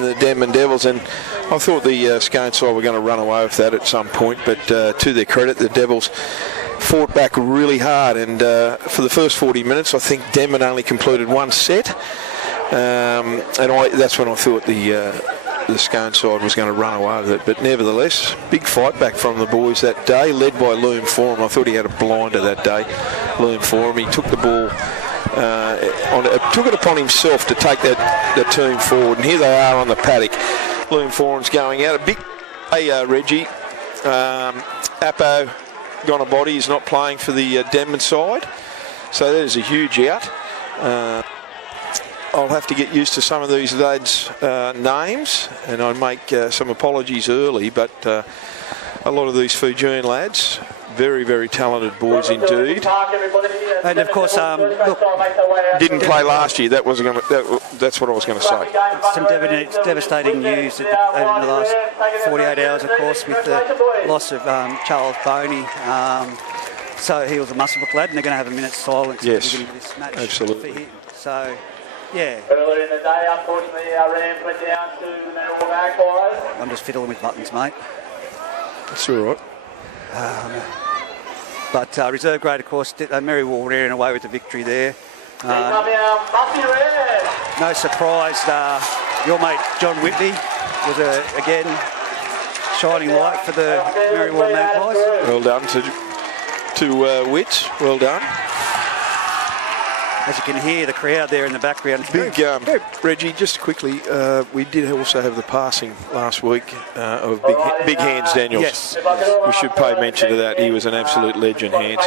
the Denman Devils, and I thought the Scone side were going to run away with that at some point, but to their credit, the Devils fought back really hard, and for the first 40 minutes, I think Denman only completed one set, and that's when I thought the Scone side was going to run away with it. But nevertheless, big fight back from the boys that day, led by Loom Forum. I thought he had a blinder that day, Loom Forum. He took the ball, took it upon himself to take the team forward, and here they are on the paddock. Loom Forum's going out. A big Reggie. Appo gone a body. He's not playing for the Denman side, so there's a huge out. I'll have to get used to some of these lads' names, and I make some apologies early, but a lot of these Fijian lads, very, very talented boys indeed. And of course, look, didn't play last year. That's what I was going to say. Some devastating news over the last 48 hours, of course, with the loss of Charles Boney. So he was a Muswellbrook lad, and they're going to have a minute's silence at the beginning of this match. Absolutely. For him. So, yeah. Earlier in the day, unfortunately, our Rams went down to the Melbourne Magpies. I'm just fiddling with buttons, mate. That's all right. But reserve grade, of course, Mary Warrior away with the victory there. No surprise, your mate John Whitley was again shining light for the Mary War Magpies. Well done to Witch. Well done. As you can hear, the crowd there in the background. Big, Reggie, just quickly, we did also have the passing last week of Big Hands Daniels. Yes. We should pay mention to that. He was an absolute legend, Hands.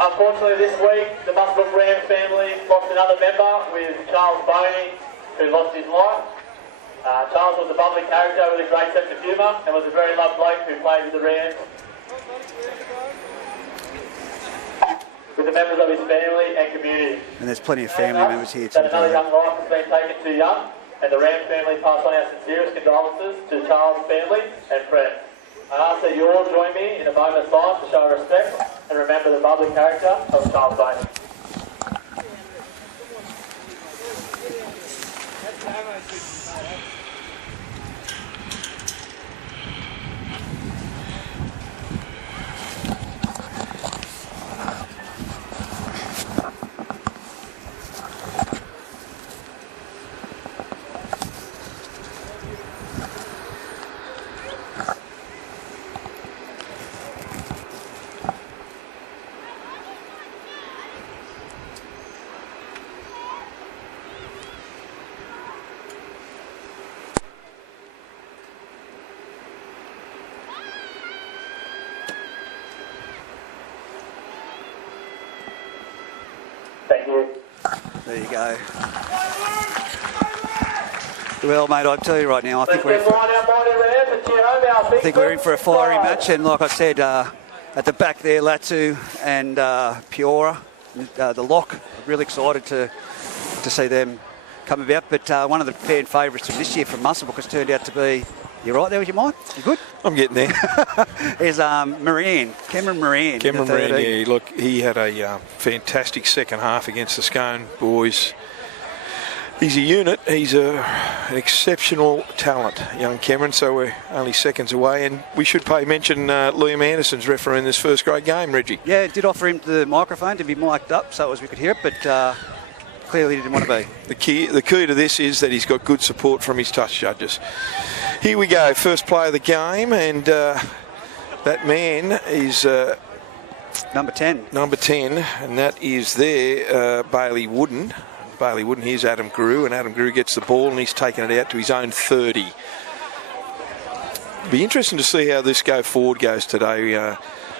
Unfortunately, this week, the Muswellbrook Rams family lost another member with Charles Boney, who lost his life. Charles was a bubbly character with a great sense of humour and was a very loved bloke who played with the Rams. With the members of his family and community. And there's plenty of family members here today. Another young life has been taken too young, and the Rams family pass on our sincerest condolences to Charles' family and friends. I ask that you all join me in a moment of silence to show respect and remember the bubbly character of Charles Boney. There you go. Well, mate, I tell you right now, I think we're in for a fiery match, and like I said, at the back there, Latu and Piora, the lock. Really excited to see them come about. But one of the fan favourites from this year from Muswellbrook has turned out to be. You right there with your mic? You good? I'm getting there. Is Moran, Cameron Moran. Cameron Moran, yeah. Look, he had a fantastic second half against the Scone boys. He's a unit. He's an exceptional talent, young Cameron, so we're only seconds away. And we should pay mention Liam Anderson's refereeing this first grade game, Reggie. Yeah, it did offer him the microphone to be mic'd up so as we could hear it, but clearly he didn't want to be. The key to this is that he's got good support from his touch judges. Here we go, first play of the game, and that man is... Number 10. Number 10, and that is there, Bailey Wooden. Here's Adam Grew, and Adam Grew gets the ball and he's taken it out to his own 30. Be interesting to see how this go forward goes today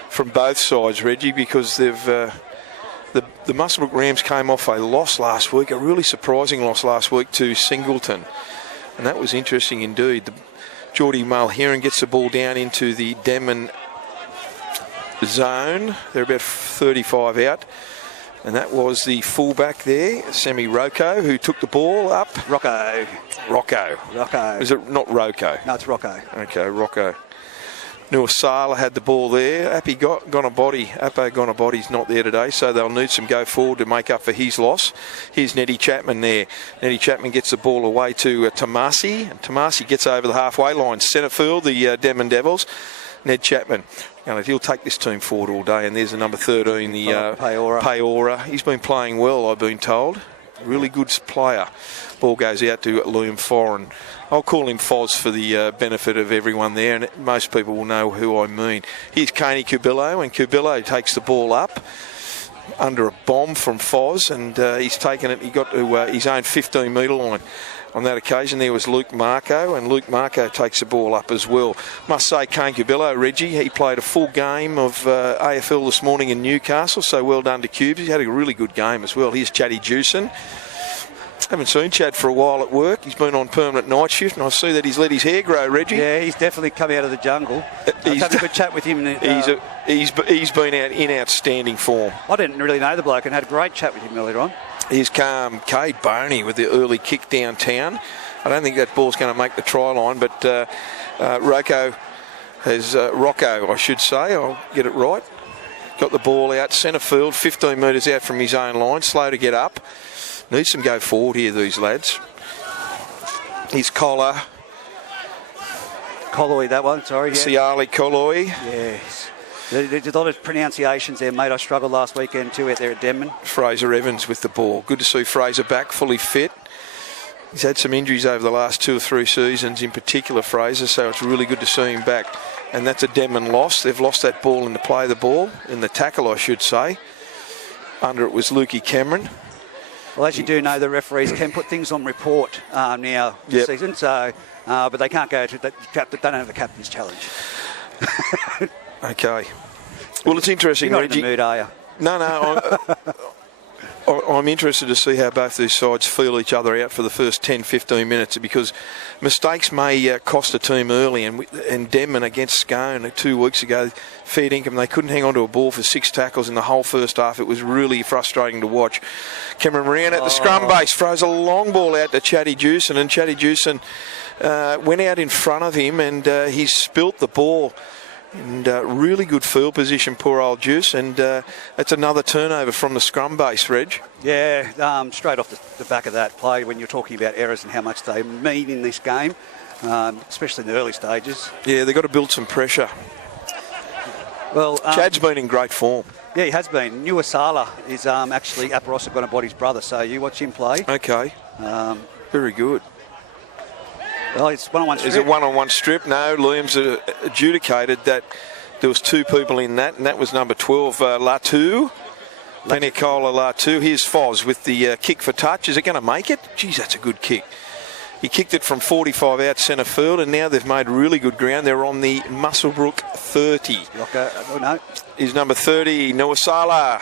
from both sides, Reggie, because they've the Muswellbrook Rams came off a loss last week, a really surprising loss last week to Singleton, and that was interesting indeed. Geordie Mulheron gets the ball down into the Denman zone. They're about 35 out. And that was the fullback there, Semi Rocco, who took the ball up. Rocco. Rocco. Is it not Rocco? No, it's Rocco. Okay, Rocco. Nuasala had the ball there. Apo Gonabody's not there today, so they'll need some go forward to make up for his loss. Here's Neddy Chapman there. Neddy Chapman gets the ball away to Tamasi, and Tamasi gets over the halfway line. Centre field, the Denman Devils. Ned Chapman, he'll take this team forward all day. And there's the number 13, the Paora. He's been playing well, I've been told. Really good player. Ball goes out to Liam Foran. I'll call him Foz for the benefit of everyone there, and most people will know who I mean. Here's Caney Cubillo, and Cubillo takes the ball up under a bomb from Foz, and he's taken it. He got to his own 15-metre line. On that occasion, there was Luke Marco, and Luke Marco takes the ball up as well. Must say, Kane Cubillo, Reggie, he played a full game of AFL this morning in Newcastle, so well done to Cubes. He had a really good game as well. Here's Chatty Jewson. Haven't seen Chad for a while at work. He's been on permanent night shift, and I see that he's let his hair grow, Reggie. Yeah, he's definitely come out of the jungle. I've had a good chat with him. He's been out in outstanding form. I didn't really know the bloke and had a great chat with him earlier on. Here's Cade Boney with the early kick downtown. I don't think that ball's going to make the try line, but Rocco, I should say, I'll get it right. Got the ball out, centre field, 15 metres out from his own line, slow to get up. Needs some go forward here, these lads. Here's Collar. Colloy, that one, sorry. Yeah. Siali Colloy. Yes. There's a lot of pronunciations there, mate. I struggled last weekend too out there at Denman. Fraser Evans with the ball. Good to see Fraser back, fully fit. He's had some injuries over the last 2 or 3 seasons, in particular Fraser, so it's really good to see him back. And that's a Denman loss. They've lost that ball in the play of the ball, in the tackle, I should say. Under it was Lukey Cameron. Well, as you do know, the referees can put things on report now this season, so but they can't go to they don't have the captain's challenge. Okay. Well, it's interesting, You're not Reggie. in the mood, are you? No. I'm interested to see how both these sides feel each other out for the first 10-15 minutes, because mistakes may cost a team early, and Denman against Scone 2 weeks ago, fair income, they couldn't hang on to a ball for 6 tackles in the whole first half. It was really frustrating to watch. Cameron Moran at the scrum base throws a long ball out to Chatty Jewson, and Chatty Jewson went out in front of him, and he spilt the ball. And really good field position, poor old Juice, and that's another turnover from the scrum base, Reg. Yeah, straight off the back of that play, when you're talking about errors and how much they mean in this game, especially in the early stages. Yeah, they've got to build some pressure. Well, Chad's been in great form. Yeah, he has been. Nuasala is actually Aparosa Gonabody's brother, so you watch him play. Okay, very good. Well, it's one-on-one strip. Is it one-on-one strip? No, Liam's adjudicated that there was 2 people in that, and that was number 12, Latu. Penicola Latu. Here's Foz with the kick for touch. Is it going to make it? Geez, that's a good kick. He kicked it from 45 out centre field, and now they've made really good ground. They're on the Muswellbrook 30. Oh, no. He's number 30, Nuasala.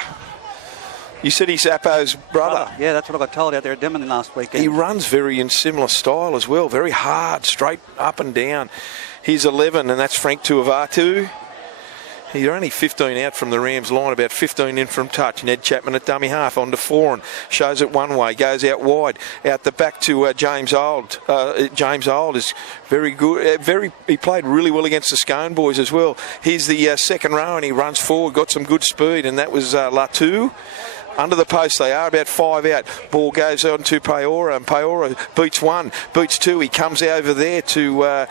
You said he's Apo's brother. Yeah, that's what I got told out there at Denman last weekend. He runs very in similar style as well. Very hard, straight up and down. Here's 11, and that's Frank Tuivatu. He's only 15 out from the Rams line, about 15 in from touch. Ned Chapman at dummy half, on to Foran. Shows it one way, goes out wide. Out the back to James Old. James Old is very good. He played really well against the Scone boys as well. Here's the second row, and he runs forward, got some good speed, and that was Latu. Under the post they are, about 5 out. Ball goes on to Paora, and Paora beats 1, beats 2. He comes over there to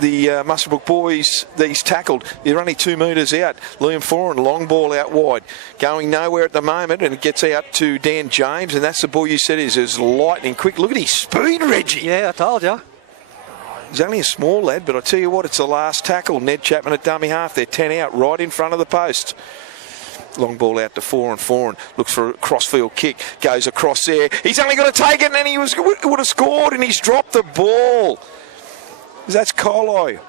the Muswellbrook boys. He's tackled. They're only 2 metres out. Liam Foran, long ball out wide. Going nowhere at the moment, and it gets out to Dan James, and that's the ball you said is lightning quick. Look at his speed, Reggie. Yeah, I told you. He's only a small lad, but I tell you what, it's the last tackle. Ned Chapman at dummy half. They're 10 out, right in front of the post. Long ball out to Foran. Looks for a crossfield kick. Goes across there. He's only got to take it, and he would have scored, and he's dropped the ball. That's Colo.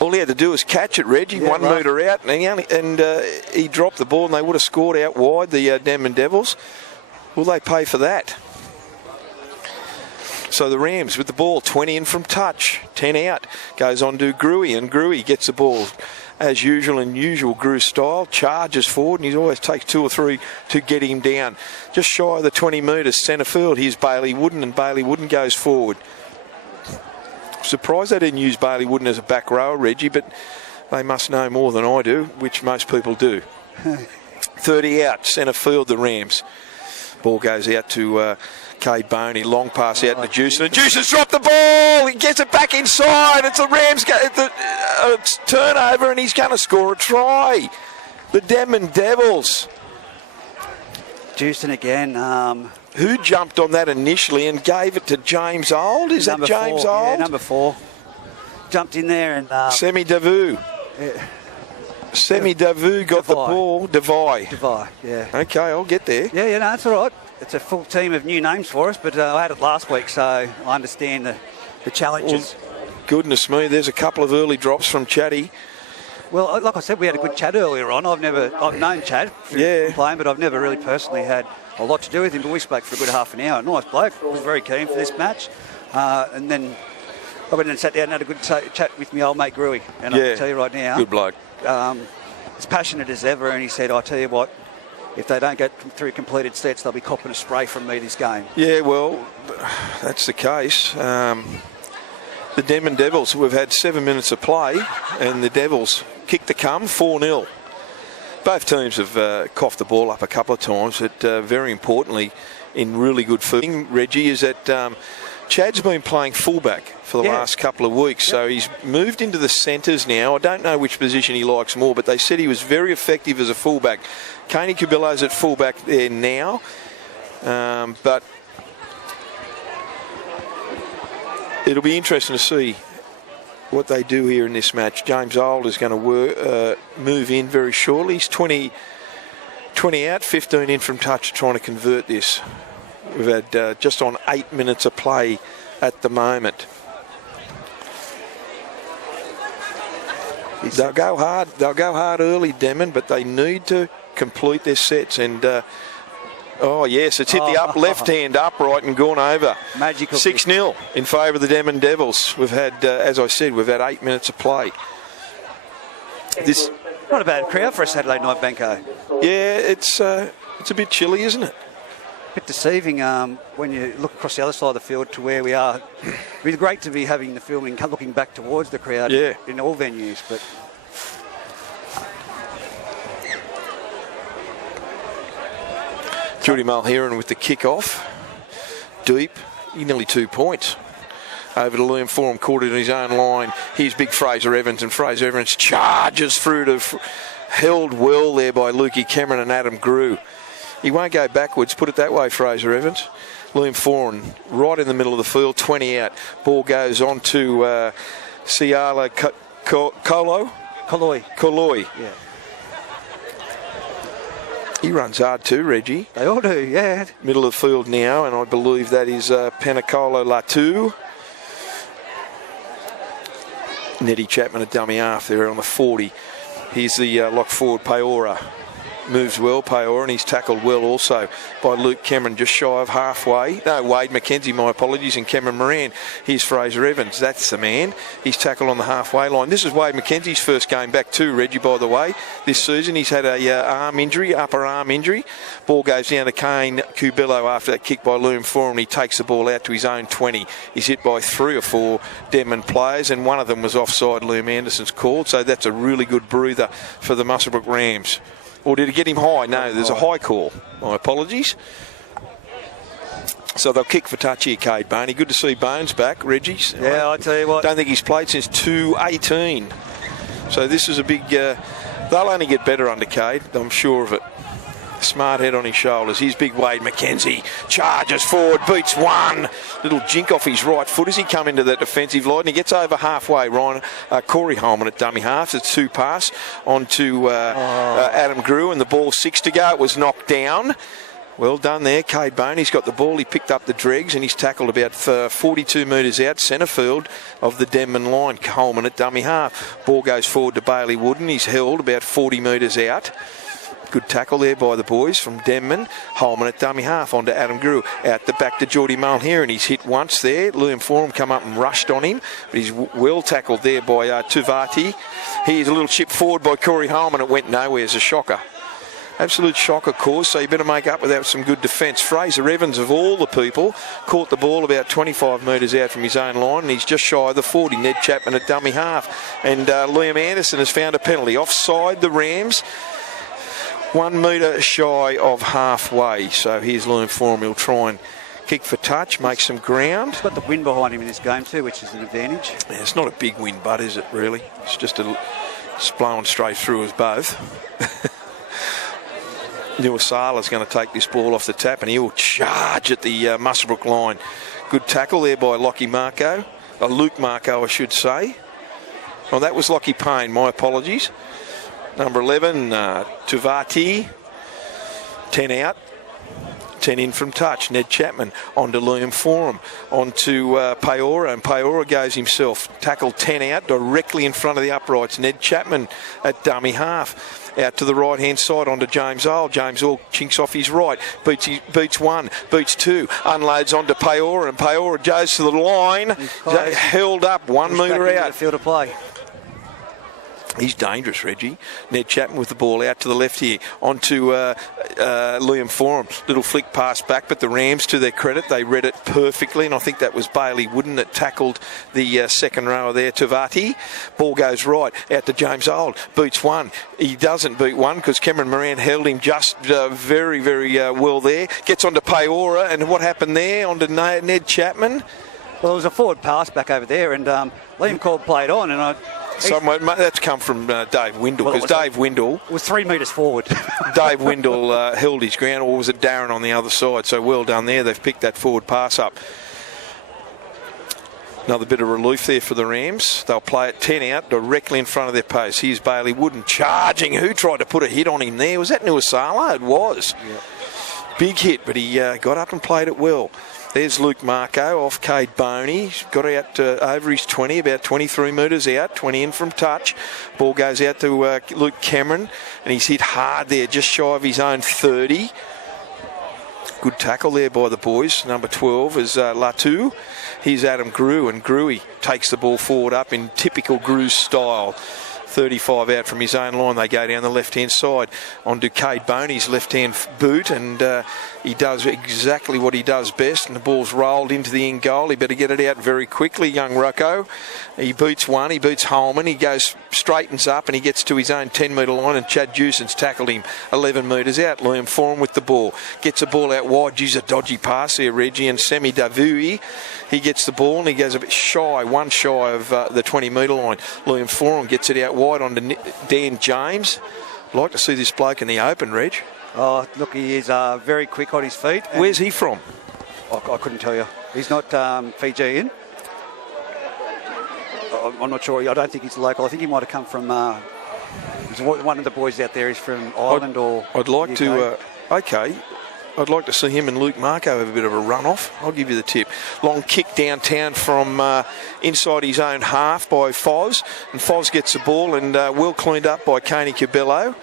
All he had to do was catch it, Reggie. Yeah, 1 metre out, and he dropped the ball, and they would have scored out wide, the Denman Devils. Will they pay for that? So the Rams with the ball, 20 in from touch, 10 out. Goes on to Gruey, and Gruey gets the ball. As usual, in usual Grew style, charges forward, and he always takes 2 or 3 to get him down. Just shy of the 20 metres, centre field. Here's Bailey Wooden, and Bailey Wooden goes forward. Surprised they didn't use Bailey Wooden as a back rower, Reggie, but they must know more than I do, which most people do. 30 out, centre field, the Rams. Ball goes out to Cade Boney. Long pass out to Juice. And Juice has dropped the ball. He gets it back inside. It's the Rams. It's turnover, and he's going to score a try. The Denman Devils. Juicing again. Who jumped on that initially and gave it to James Old? Is that James Old? Yeah, number 4. Jumped in there and... Semi Davu. Yeah. Semi Davu got the ball. Devy, yeah. Okay, I'll get there. Yeah, no, that's all right. It's a full team of new names for us, but I had it last week, so I understand the challenges. Well, goodness me, there's a couple of early drops from Chatty. Well, like I said, we had a good chat earlier on. I've known Chad from playing, but I've never really personally had a lot to do with him. But we spoke for a good half an hour. Nice bloke. I was very keen for this match. And then I went and sat down and had a good chat with my old mate Gruey. And I can tell you right now, good bloke. As passionate as ever. And he said, I tell you what, if they don't get through completed sets, they'll be copping a spray from me this game. Yeah, well, that's the case. The Denman Devils, we've had 7 minutes of play, and the Devils kicked the cum 4-0. Both teams have coughed the ball up a couple of times, but very importantly, in really good footing, Reggie, is that Chad's been playing fullback for the last couple of weeks, so he's moved into the centres now. I don't know which position he likes more, but they said he was very effective as a fullback. Caney Cubillo's at fullback there now, but it'll be interesting to see what they do here in this match. James Old is going to move in very shortly. He's 20 out, 15 in from touch, trying to convert this. We've had just on 8 minutes of play at the moment. They'll go hard. They'll go hard early, Denman, but they need to complete their sets. And oh yes, it's hit the left hand upright and gone over. Magical. 6-0 in favour of the Denman Devils. We've had, as I said, we've had 8 minutes of play. This not a bad crowd for a Saturday night banco. Yeah, it's a bit chilly, isn't it? A bit deceiving when you look across the other side of the field to where we are. It'd be great to be having the filming looking back towards the crowd in all venues, but. Judy Mulheron with the kick-off. Deep, nearly 2 points. Over to Liam Forum, caught it in his own line. Here's big Fraser Evans, and Fraser Evans charges through to... held well there by Lukey Cameron and Adam Grew. He won't go backwards, put it that way, Fraser Evans. Liam Foran right in the middle of the field, 20 out. Ball goes on to Ciala Koloi. Yeah. He runs hard too, Reggie. They all do, yeah. Middle of the field now, and I believe that is Penacolo Latu. Nettie Chapman, a dummy half there on the 40. Here's the lock forward, Peora. Moves well, Peora, and he's tackled well also by Luke Cameron, just shy of halfway. No, Wade McKenzie, my apologies, and Cameron Moran. Here's Fraser Evans. That's the man. He's tackled on the halfway line. This is Wade McKenzie's first game back too, Reggie, by the way. This season he's had a upper arm injury. Ball goes down to Kane Cubillo after that kick by Liam Foran. He takes the ball out to his own 20. He's hit by 3 or 4 Denman players, and one of them was offside, Liam Anderson's called. So that's a really good breather for the Muswellbrook Rams. Or did it get him high? No, there's a high call. My apologies. So they'll kick for touch here, Cade Boney. Good to see Bones back, Reggie. Yeah, I tell you what. Don't think he's played since 2:18. So this is a big... they'll only get better under Cade, I'm sure of it. Smart head on his shoulders. Here's big Wade McKenzie. Charges forward, beats one. Little jink off his right foot as he come into that defensive line. And he gets over halfway. Corey Holman at dummy half. It's 2 pass on to Adam Grew, and the ball 6 to go. It was knocked down. Well done there, Cade Boney's got the ball. He picked up the dregs and he's tackled about 42 metres out, centre field of the Denman line. Coleman at dummy half. Ball goes forward to Bailey Wooden. He's held about 40 metres out. Good tackle there by the boys from Denman. Holman at dummy half onto Adam Grew. Out the back to Geordie Mulheron. He's hit once there. Liam Forum come up and rushed on him, but he's well tackled there by Tuvati. Here's a little chip forward by Corey Holman. It went nowhere as a shocker. Absolute shocker cause, so you better make up with that with some good defence. Fraser Evans, of all the people, caught the ball about 25 metres out from his own line, and he's just shy of the 40. Ned Chapman at dummy half. And Liam Anderson has found a penalty. Offside the Rams. 1 metre shy of halfway. So here's Liam Forum. He'll try and kick for touch, make some ground. He's got the wind behind him in this game too, which is an advantage. Yeah, it's not a big wind, but is it really? It's just it's blowing straight through us both. Nuasala's going to take this ball off the tap and he'll charge at the Muswellbrook line. Good tackle there by Luke Marco, I should say. Oh, that was Lockie Payne, my apologies. Number 11, Tuvati, 10 out. 10 in from touch. Ned Chapman onto Liam Forum, onto Peora, and Peora goes himself. Tackle 10 out, directly in front of the uprights. Ned Chapman at dummy half. Out to the right-hand side onto James Earl. James Earl chinks off his right. Beats one, beats two. Unloads onto Peora, and Peora goes to the line. Held up 1 metre out. Field of play. He's dangerous, Reggie. Ned Chapman with the ball out to the left here. Onto Liam Forum. Little flick pass back, but the Rams, to their credit, they read it perfectly, and I think that was Bailey Wooden that tackled the second rower there, Tavati. Ball goes right, out to James Old. Beats one. He doesn't beat one because Cameron Moran held him just very, very well there. Gets onto Peora, and what happened there? Onto Ned Chapman. Well, it was a forward pass back over there, and Liam Cobb played on, and that's come from Dave Windle, because Dave Windle was 3 metres forward. Dave Windle held his ground, or was it Darren on the other side? So well done there. They've picked that forward pass up. Another bit of relief there for the Rams. They'll play it 10 out, directly in front of their post. Here's Bailey Wooden charging. Who tried to put a hit on him there? Was that Nuasala? It was. Yep. Big hit, but he got up and played it well. There's Luke Marco off Cade Boney. Got out over his 20, about 23 metres out, 20 in from touch. Ball goes out to Luke Cameron, and he's hit hard there, just shy of his own 30. Good tackle there by the boys. Number 12 is Latu. Here's Adam Grew, and Grewy takes the ball forward up in typical Grew style. 35 out from his own line. They go down the left-hand side onto Cade Boney's left-hand boot, and he does exactly what he does best, and the ball's rolled into the end goal. He better get it out very quickly, young Rocco. He beats one, he beats Holman, he goes, straightens up, and he gets to his own 10-metre line, and Chad Jewson's tackled him 11 metres out. Liam Forum with the ball. Gets the ball out wide. Geez, a dodgy pass there, Reggie, and Semi Davui. He gets the ball, and he goes a bit shy, one shy of the 20-metre line. Liam Forum gets it out wide onto Dan James. I'd like to see this bloke in the open, Reg. Oh, look, he is very quick on his feet. Where's he from? I couldn't tell you. He's not Fijian. I'm not sure. I don't think he's local. I think he might have come from... one of the boys out there is from Ireland or I'd like UK. To... okay. I'd like to see him and Luke Marco have a bit of a run-off. I'll give you the tip. Long kick downtown from inside his own half by Foz. And Foz gets the ball, and well cleaned up by Caney Cabello.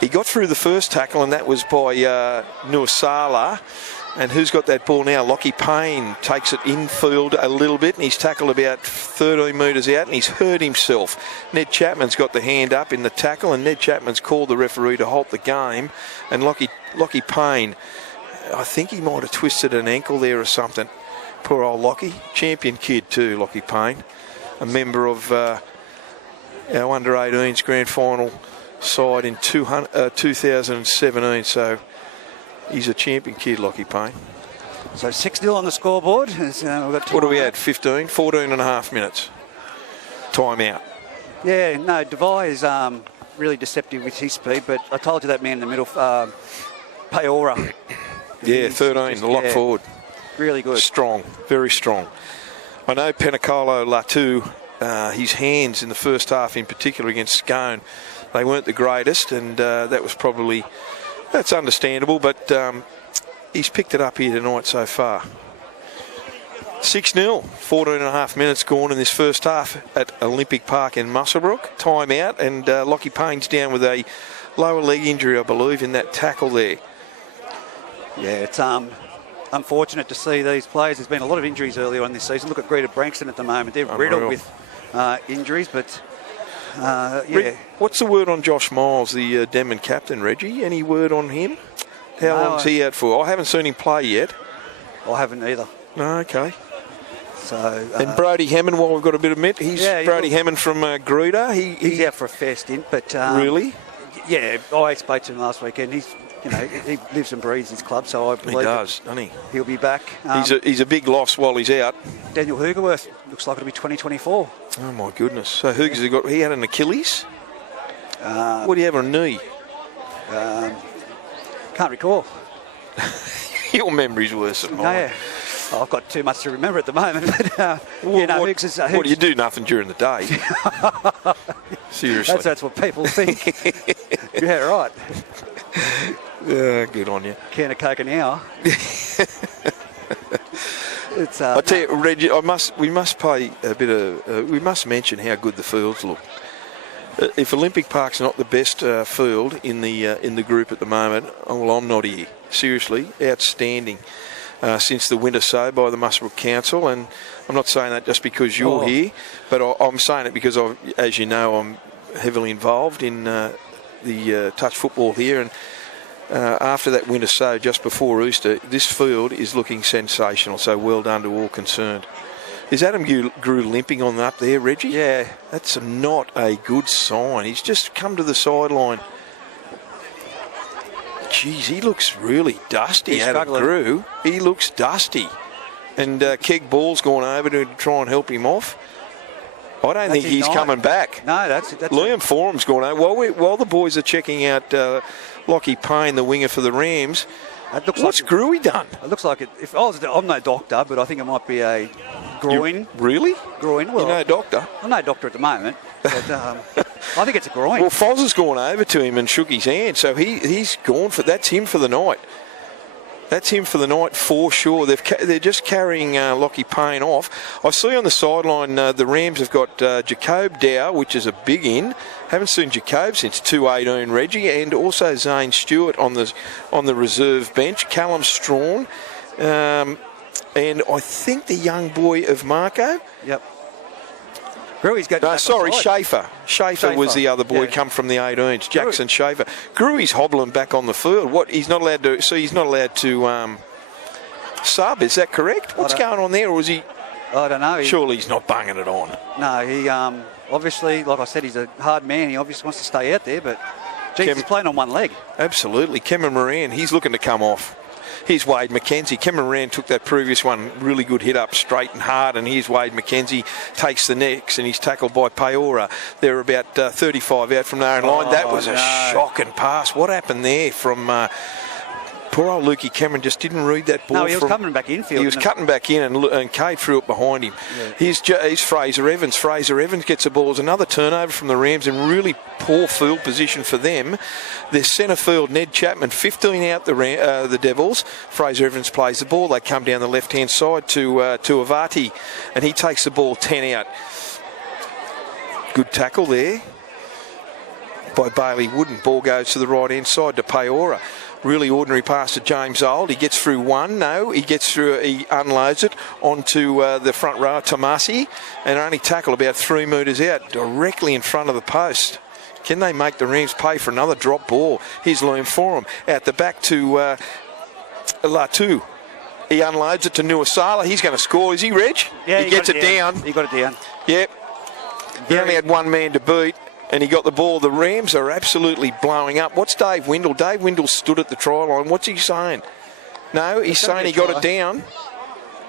He got through the first tackle, and that was by Nuasala. And who's got that ball now? Lockie Payne takes it infield a little bit, and he's tackled about 13 metres out, and he's hurt himself. Ned Chapman's got the hand up in the tackle, and Ned Chapman's called the referee to halt the game. And Lockie Payne, I think he might have twisted an ankle there or something. Poor old Lockie. Champion kid too, Lockie Payne. A member of our under-18s grand final side in 2017, so... he's a champion kid, Lockie Payne. So 6-0 on the scoreboard. What do we had? 14 and a half minutes. Time out. Yeah, no, Devine is really deceptive with his speed, but I told you that man in the middle, Peora. Yeah, 13, the lock forward. Really good. Strong, very strong. I know Penacolo Latu, his hands in the first half in particular against Scone, they weren't the greatest, and that was probably... that's understandable, but he's picked it up here tonight so far. 6-0, 14 and a half minutes gone in this first half at Olympic Park in Muswellbrook. Time out, and Lockie Payne's down with a lower leg injury, I believe, in that tackle there. Yeah, it's unfortunate to see these players. There's been a lot of injuries earlier on this season. Look at Greta Brankston at the moment. They're riddled with injuries, but... Yeah. What's the word on Josh Miles, the Denman captain, Reggie? Any word on him? How long's he out for? I haven't seen him play yet. I haven't either. No, okay. So. And Brody Hammond, while we've got a bit of mint, Brody Hammond from Gruder. He's out for a fair stint, but really? Yeah, I spoke to him last weekend. He lives and breathes his club, so I believe he does, doesn't he? He'll be back. He's a big loss while he's out. Daniel Hoogerworth looks like it'll be 2024. Oh my goodness! So Hoogers he had an Achilles. What do you have on a knee? Can't recall. Your memory's worse than mine. Yeah. Oh, I've got too much to remember at the moment. But, what do you do? Nothing during the day. Seriously. That's what people think. Yeah, right. Good on you. Can of Coke an hour. I tell you, Reggie, we must pay a bit of. We must mention how good the fields look. If Olympic Park's not the best field in the group at the moment, well, I'm not here. Seriously, outstanding. Since the winter sow by the Muswellbrook Council, and I'm not saying that just because you're here, but I'm saying it because, as you know, I'm heavily involved in the touch football here, and after that winter sow, just before Easter, this field is looking sensational, so well done to all concerned. Is Adam Grew limping on up there, Reggie? Yeah. That's not a good sign. He's just come to the sideline. Geez, he looks really dusty. Adam Grew. He looks dusty. And Keg Ball's gone over to try and help him off. I don't think he's coming back. No, that's Liam Forum's gone over. While the boys are checking out Lockie Payne, the winger for the Rams, what's Grewy done? It looks like it. I'm no doctor, but I think it might be a groin. Really? Groin. Well, you're no doctor? I'm no doctor at the moment, but I think it's a groin. Well, Foz has gone over to him and shook his hand, so he's gone for that's him for the night. That's him for the night for sure. They're just carrying Lockie Payne off. I see on the sideline the Rams have got Jacob Dow, which is a big in. Haven't seen Jacob since 218, Reggie, and also Zane Stewart on the reserve bench. Callum Strawn, and I think the young boy of Marco. Yep. Gruey's got. No, sorry, Schaefer. Schaefer was the other boy, come from the 18s. Jackson Schaefer. Gruey's hobbling back on the field. What? He's not allowed to. So he's not allowed to sub. Is that correct? What's going on there, or is he? I don't know. Surely he's not bunging it on. No, he obviously, like I said, he's a hard man. He obviously wants to stay out there, but he's playing on one leg. Absolutely, Cameron Moran. He's looking to come off. Here's Wade McKenzie. Cameron Moran took that previous one, really good hit up straight and hard, and here's Wade McKenzie takes the next, and he's tackled by Peora. They're about 35 out from their own line. That was a shocking pass. What happened there from poor old Lukey Cameron? Just didn't read that ball. No, he was coming back infield. He was cutting back in, and Cade threw it behind him. Yeah. Here's Fraser Evans. Fraser Evans gets the ball. It's another turnover from the Rams in really poor field position for them. Their centre field, Ned Chapman, 15 out the Devils. Fraser Evans plays the ball. They come down the left-hand side to Avati, and he takes the ball 10 out. Good tackle there by Bailey Wooden. Ball goes to the right-hand side to Peora. Really ordinary pass to James Old. He gets through one. No, he gets through. He unloads it onto the front row, Tomasi, and only tackle about 3 metres out, directly in front of the post. Can they make the Rams pay for another drop ball? Here's Liam Forum out the back to Latu. He unloads it to Nuasala. He's going to score. Is he, Reg? Yeah, he gets it down. He got it down. Yep. He only had one man to beat, and he got the ball. The Rams are absolutely blowing up. What's Dave Windle? Dave Windle stood at the try line. What's he saying? No, he's saying he got it down.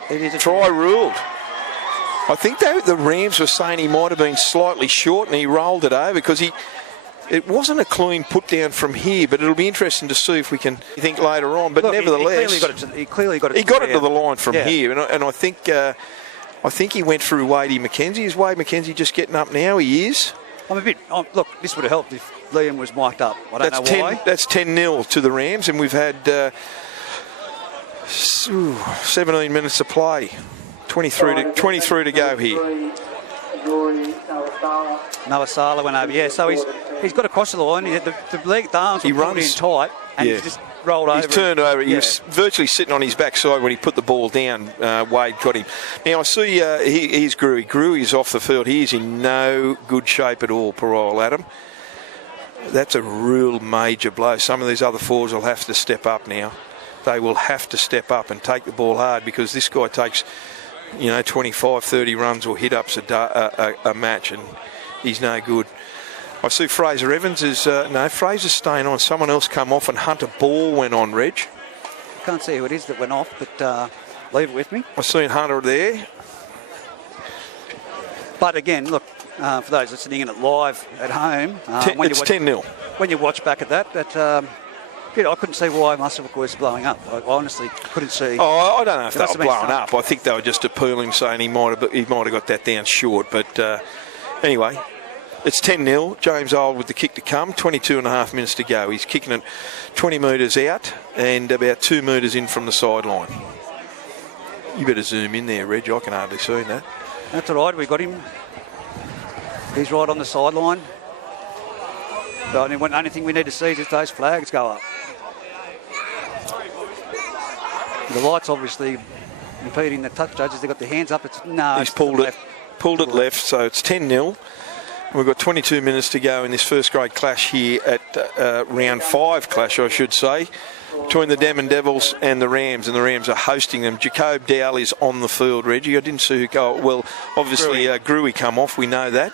It is a try ruled. I think the Rams were saying he might have been slightly short, and he rolled it over because it wasn't a clean put down from here, but it'll be interesting to see if we can think later on. But look, nevertheless, he clearly got it to the line from here, and I think he went through Wadey McKenzie. Is Wade McKenzie just getting up now? He is. Look, this would have helped if Liam was mic'd up. I don't know why. That's 10-0 to the Rams, and we've had 17 minutes to play. 23 to go here. Nawasala went over, so he's got to cross the line. The arms were pulled in tight, and rolled over. He's turned over. He was virtually sitting on his backside when he put the ball down. Wade got him. Now, I see he's Gruey. Gruey is off the field. He is in no good shape at all, poor old Adam. That's a real major blow. Some of these other forwards will have to step up now. They will have to step up and take the ball hard because this guy takes, 25, 30 runs or hit-ups a match, and he's no good. I see Fraser Evans is... Fraser's staying on. Someone else come off and Hunter Ball went on, Reg. I can't see who it is that went off, but leave it with me. I've seen Hunter there. But again, look, for those listening in it live at home... it's 10-0. When you watch back at that I couldn't see why Muswellbrook was blowing up. I honestly couldn't see. Oh, I don't know if they were blowing up. I think they were just appealing, saying he might have got that down short. But anyway... It's 10-0. James Old with the kick to come. 22 and a half minutes to go. He's kicking it 20 metres out and about 2 metres in from the sideline. You better zoom in there, Reg. I can hardly see that. That's all right. We got him. He's right on the sideline. But the only thing we need to see is those flags go up. The lights obviously impeding the touch judges. They've got their hands up. He's pulled it left, so it's 10-0. We've got 22 minutes to go in this first grade clash here at round 5 clash, I should say, between the Denman Devils and the Rams are hosting them. Jacob Dowell is on the field, Reggie. I didn't see who go. Well, obviously Gruey come off, we know that.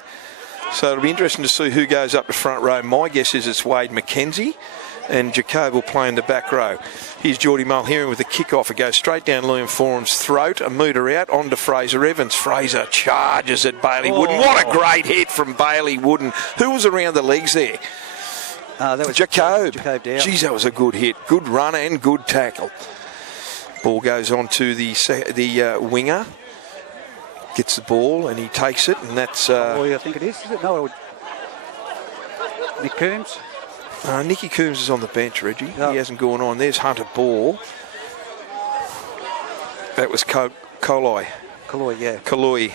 So it'll be interesting to see who goes up the front row. My guess is it's Wade McKenzie, and Jacob will play in the back row. Here's Geordie Mulheron with the kick-off. It goes straight down Liam Forum's throat, a metre out, on to Fraser Evans. Fraser charges at Bailey Wooden. What a great hit from Bailey Wooden. Who was around the legs there? That was Jacob. Jacob Dowell. Geez, that was a good hit. Good run and good tackle. Ball goes on to the winger. Gets the ball and he takes it, and that's... I think it is. Is it? No, Nick Coombs. Nicky Coombs is on the bench, Reggie. Yep. He hasn't gone on. There's Hunter Ball. That was Koloi. Yeah. Kaloi.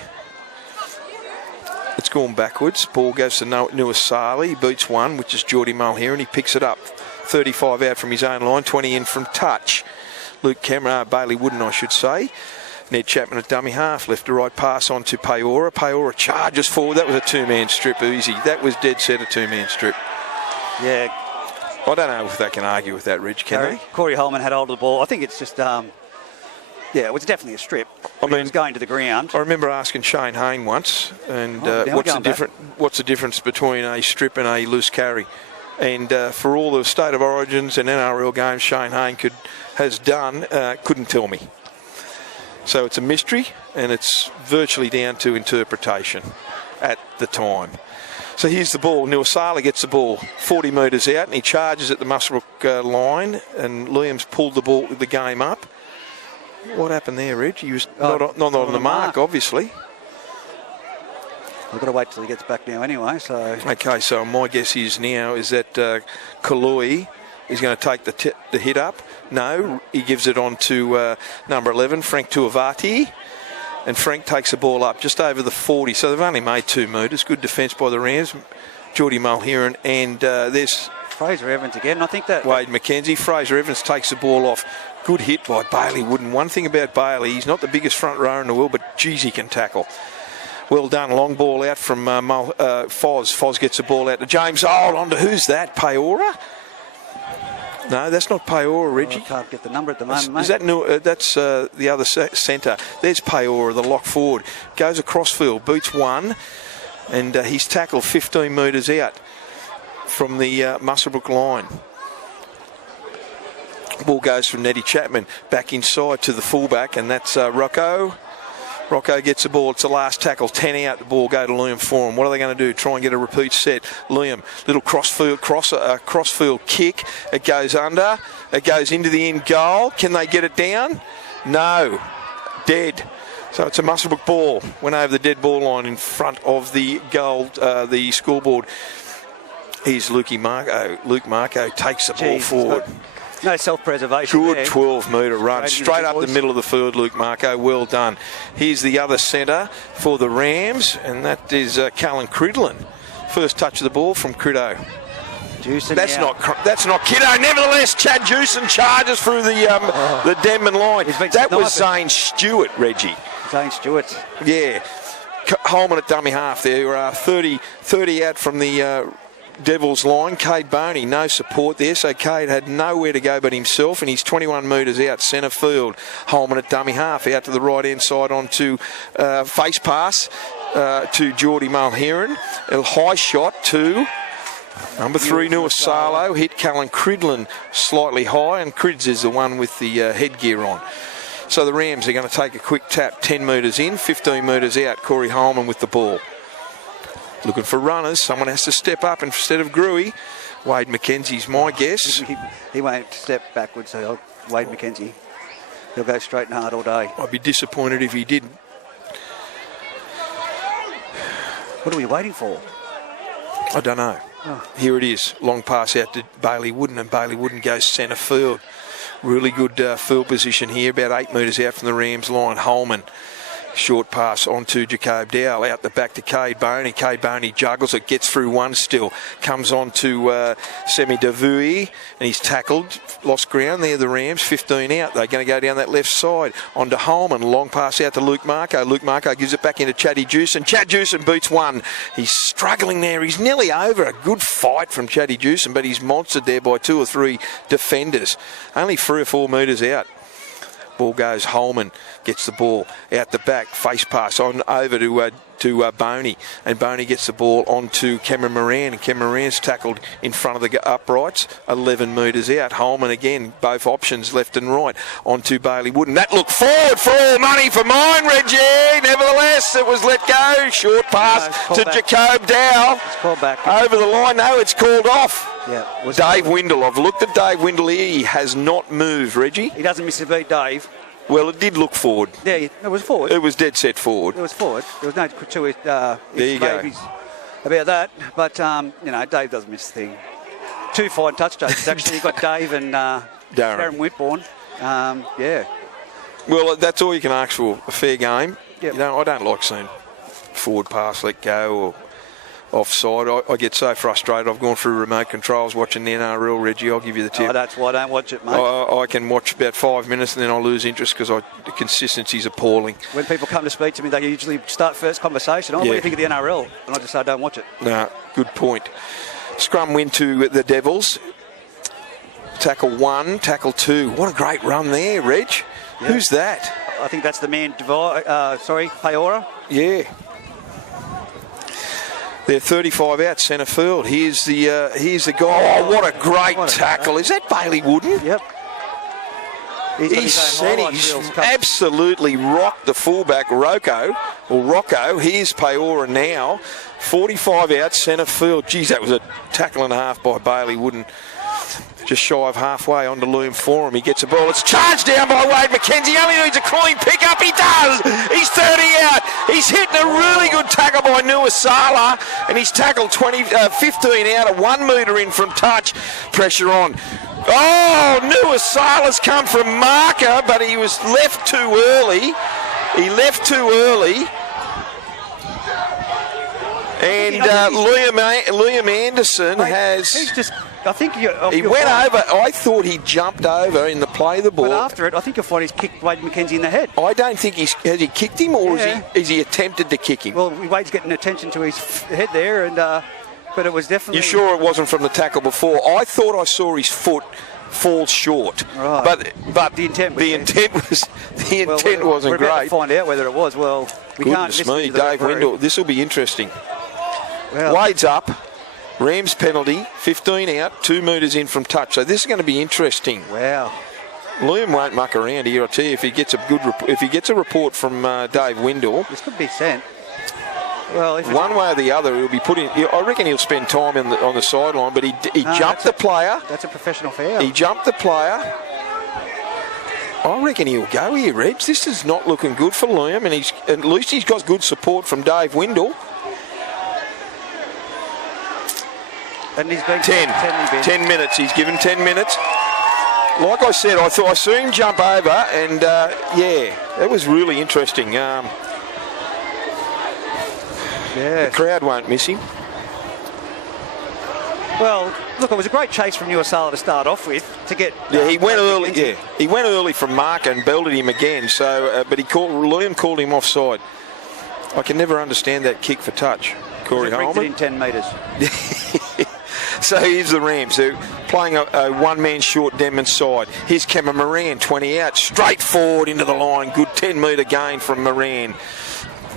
It's gone backwards. Ball goes to Nuasali. He beats one, which is Geordie Mulheron. He picks it up. 35 out from his own line. 20 in from touch. Luke Cameron, Bailey Wooden, I should say. Ned Chapman at dummy half. Left to right pass on to Peora. Peora charges forward. That was a two-man strip, easy. That was dead set a two-man strip. Yeah. I don't know if they can argue with that, Rich, can they? Corey Holman had hold of the ball. I think it's just, it was definitely a strip. It was going to the ground. I remember asking Shane Hayne once, and what's the difference between a strip and a loose carry? And for all the State of Origins and NRL games Shane Hayne has done, couldn't tell me. So it's a mystery, and it's virtually down to interpretation at the time. So here's the ball. Nuasala gets the ball 40 metres out, and he charges at the Muswellbrook line, and Liam's pulled the game up. What happened there, Reg? He was not on the mark, obviously. We've got to wait till he gets back now anyway. So okay, so my guess is that Kaloi is going to take the hit up. No, he gives it on to number 11, Frank Tuivati. And Frank takes the ball up just over the 40. So they've only made 2 metres. Good defence by the Rams. Geordie Mulheron. And there's... Fraser Evans again. I think that... Wade McKenzie. Fraser Evans takes the ball off. Good hit by Bailey Wooden. One thing about Bailey, he's not the biggest front rower in the world, but geez, he can tackle. Well done. Long ball out from Foz. Foz gets the ball out to James Old. On to who's that? Peora? No, that's not Peora, Reggie. I can't get the number at the moment, mate. Is that that's the other centre. There's Peora, the lock forward. Goes across field, beats one, and he's tackled 15 metres out from the Muswellbrook line. Ball goes from Nettie Chapman back inside to the fullback, and that's Rocco. Rocco gets the ball. It's the last tackle. 10 out. The ball go to Liam Forum. What are they going to do? Try and get a repeat set. Liam, little crossfield kick. It goes under. It goes into the end goal. Can they get it down? No. Dead. So it's a Muswellbrook ball. Went over the dead ball line in front of the goal, the scoreboard. Here's Luke Marco takes the ball forward. No self-preservation. Good 12-metre run. Straight up the middle of the field, Luke Marco. Well done. Here's the other centre for the Rams, and that is Callan Cridlin. First touch of the ball from Crido. Juicing, That's not kiddo. Nevertheless, Chad Juicing charges through the Denman line. That was Zane Stewart, Reggie. Zane Stewart. Yeah. Holman at dummy half there. 30 out from the Devils line. Cade Boney, no support there, so Cade had nowhere to go but himself, and he's 21 metres out centre field. Holman at dummy half, out to the right hand side onto face pass to Geordie Mulheron. A high shot to number 3, Nuasalo. Hit Callan Cridlin slightly high, and Crids is the one with the headgear on. So the Rams are going to take a quick tap, 10 metres in, 15 metres out. Corey Holman with the ball. Looking for runners. Someone has to step up instead of Gruey. Wade McKenzie's my guess. He won't step backwards, so Wade McKenzie. He'll go straight and hard all day. I'd be disappointed if he didn't. What are we waiting for? I don't know. Oh. Here it is. Long pass out to Bailey Wooden, and Bailey Wooden goes centre field. Really good field position here, about 8 metres out from the Rams line. Holman. Short pass onto Jacob Dowell, out the back to Cade Boney. Cade Boney juggles it, gets through one still. Comes on to Semi Davui, and he's tackled. Lost ground there, the Rams. 15 out. They're going to go down that left side. On to Holman. Long pass out to Luke Marco. Luke Marco gives it back into Chatty Juicing. Chad Juicing beats one. He's struggling there. He's nearly over. A good fight from Chatty Juicing, but he's monstered there by 2 or 3 defenders. Only 3 or 4 metres out. Ball goes Holman, gets the ball out the back, face pass on over to Boney, and Boney gets the ball onto Cameron Moran, and Cameron Moran's tackled in front of the uprights, 11 metres out. Holman again, both options left and right, onto Bailey Wooden. That looked forward for all money for mine, Reggie. Nevertheless, it was let go. Short pass to Jacob Dowell. It's called back. Over the line. No, it's called off. Yeah, Dave Windle. I've looked at Dave Windle here. He has not moved, Reggie. He doesn't miss a beat, Dave. Well, it did look forward. Yeah, it was forward. It was dead set forward. It was forward. There was no to it. There you go. About that, but Dave doesn't miss a thing. 2 fine touchdowns actually. You got Dave and Darren Whitbourne. Yeah. Well, that's all you can ask for. A fair game. Yep. I don't like seeing forward pass let go or offside. I get so frustrated. I've gone through remote controls watching the NRL, Reggie. I'll give you the tip. Oh, that's why I don't watch it, mate. I can watch about 5 minutes and then I lose interest because the consistency's appalling. When people come to speak to me, they usually start first conversation. What do you think of the NRL? And I just say I don't watch it. No, good point. Scrum win to the Devils. Tackle 1, tackle 2. What a great run there, Reg. Yeah. Who's that? I think that's the man, Peora. Yeah. They're 35 out centre field. Here's the guy. Oh, what a great tackle. Is that Bailey Wooden? Yep. He's absolutely rocked the fullback, Rocco. Here's Peora now. 45 out centre field. Geez, that was a tackle and a half by Bailey Wooden. Just shy of halfway onto Loom for him. He gets a ball. It's charged down by Wade McKenzie. Only needs a clean pick-up. He does. He's 30 out. He's hitting a really good tackle by Nuasala, and he's tackled 15 out, a 1 metre in from touch. Pressure on. Oh, Nuasala's come from marker, but he was left too early. And Liam Anderson has... I think he went over. I thought he jumped over in the play of the ball. But after it, I think you'll find he's kicked Wade McKenzie in the head. I don't think has he kicked him, or is he attempted to kick him? Well, Wade's getting attention to his head there, and but it was definitely. You sure it wasn't from the tackle before? I thought I saw his foot fall short. Right. But the intent wasn't we're great. About to find out whether it was. Well, we Goodness can't. Me, Dave Windle. This will be interesting. Well, Wade's up. Rams penalty, 15 out, 2 metres in from touch. So this is going to be interesting. Wow. Liam won't muck around here. I tell you, if he gets a report from Dave Windle, this could be sent. Well, if one way or the other, he'll be put in. I reckon he'll spend time on the sideline. But he jumped the player. That's a professional foul. He jumped the player. I reckon he'll go here, Reg. This is not looking good for Liam, and at least he's got good support from Dave Windle. And he's been 10 minutes. He's given 10 minutes. Like I said, I thought I saw him jump over, and that was really interesting. The crowd won't miss him. Well, Look, it was a great chase from Nuasala to start off with to get. Yeah, he went early. Yeah, he went early from Mark and belted him again. So, but Liam called him offside. I can never understand that kick for touch. Corey Holman in 10 metres. So here's the Rams, who playing a one-man short Denman side. Here's Cameron Moran, 20 out, straight forward into the line. Good 10-metre gain from Moran.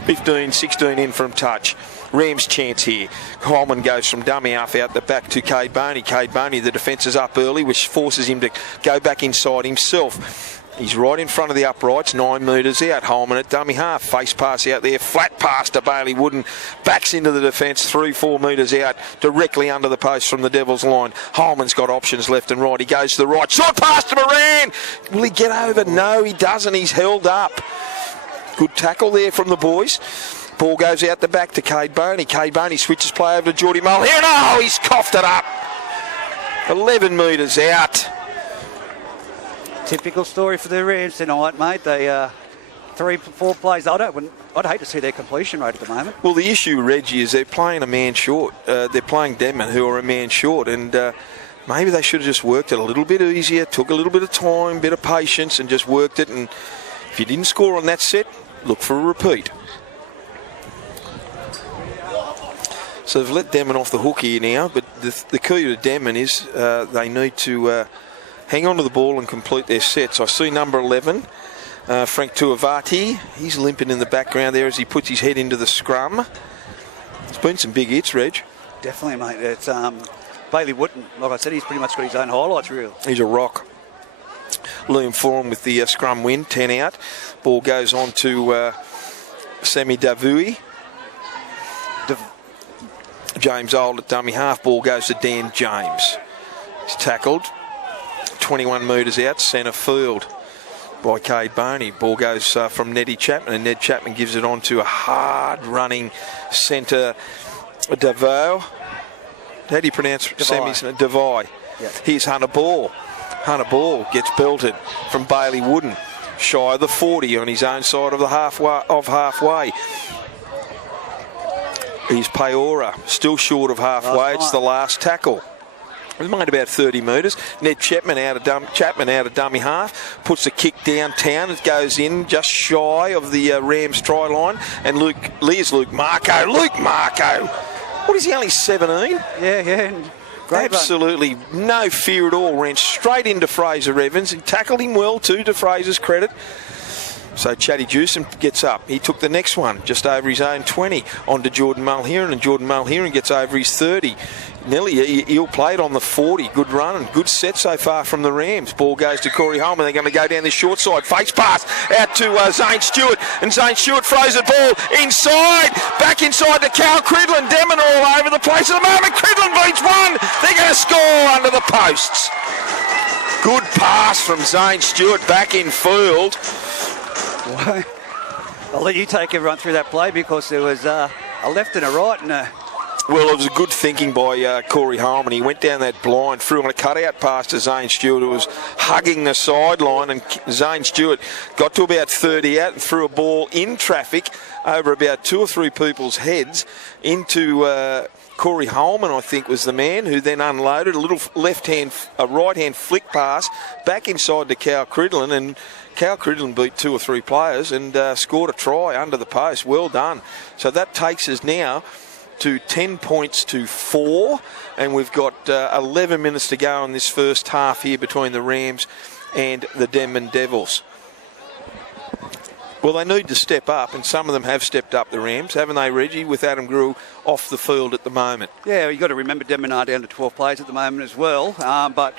15, 16 in from touch. Rams chance here. Holman goes from dummy half out the back to Cade Boney. Cade Boney, the defence is up early, which forces him to go back inside himself. He's right in front of the uprights, 9 metres out. Holman at dummy half. Face pass out there. Flat pass to Bailey Wooden. Backs into the defence, 3-4 metres out. Directly under the post from the Devils line. Holman's got options left and right. He goes to the right. Short pass to Moran. Will he get over? No, he doesn't. He's held up. Good tackle there from the boys. Ball goes out the back to Cade Boney. Cade Boney switches play over to Geordie Mulhern. Oh, he's coughed it up. 11 metres out. Typical story for the Rams tonight, mate. They 3-4 plays. I'd hate to see their completion rate at the moment. Well, the issue, Reggie, is they're playing a man short. They're playing Denman, who are a man short, and maybe they should have just worked it a little bit easier, took a little bit of time, a bit of patience, and just worked it. And if you didn't score on that set, look for a repeat. So they've let Denman off the hook here now, but the key to Denman is they need to hang on to the ball and complete their sets. I see number 11, Frank Tuivati. He's limping in the background there as he puts his head into the scrum. It's been some big hits, Reg. Definitely, mate. It's Bailey Wooden. Like I said, he's pretty much got his own highlights reel. He's a rock. Liam Foran with the scrum win, 10 out. Ball goes on to Sammy Davui. James Old at dummy half. Ball goes to Dan James. He's tackled. 21 metres out, centre field by Cade Boney. Ball goes from Neddy Chapman, and Ned Chapman gives it on to a hard-running centre, Davao. How do you pronounce Sammy's name? Davai. Yep. Here's Hunter Ball. Hunter Ball gets belted from Bailey Wooden, shy of the 40 on his own side of the halfway. Here's Peora, still short of halfway. It's the last tackle. It made about 30 metres. Ned Chapman out of dummy half, puts the kick downtown. It goes in just shy of the Rams try line. And Luke Marco. Luke Marco. What is he, only 17? Yeah. Great Absolutely run. No fear at all. Ran straight into Fraser Evans. He tackled him well too, to Fraser's credit. So Chatty Jewson gets up. He took the next one just over his own 20 onto Jordan Mulhern, and Jordan Mulhern gets over his 30. Nelly, he'll play it on the 40. Good run and good set so far from the Rams. Ball goes to Corey Holman. They're going to go down this short side. Face pass out to Zane Stewart. And Zane Stewart throws the ball inside. Back inside to Cal Cridlin. Denman all over the place at the moment. Cridlin beats one. They're going to score under the posts. Good pass from Zane Stewart back in field. I'll let you take everyone through that play because there was a left and a right and a... Well, it was a good thinking by Corey Holman. He went down that blind, threw on a cutout pass to Zane Stewart, who was hugging the sideline, and Zane Stewart got to about 30 out and threw a ball in traffic over about 2 or 3 people's heads into Corey Holman, I think, was the man, who then unloaded a little right-hand flick pass back inside to Cal Cridlin, and Cal Cridlin beat 2 or 3 players and scored a try under the post. Well done. So that takes us now to 10 points to 4, and we've got 11 minutes to go in this first half here between the Rams and the Denman Devils. Well, they need to step up, and some of them have stepped up, the Rams, haven't they, Reggie, with Adam Grew off the field at the moment? Yeah, you've got to remember Denman are down to 12 players at the moment as well, but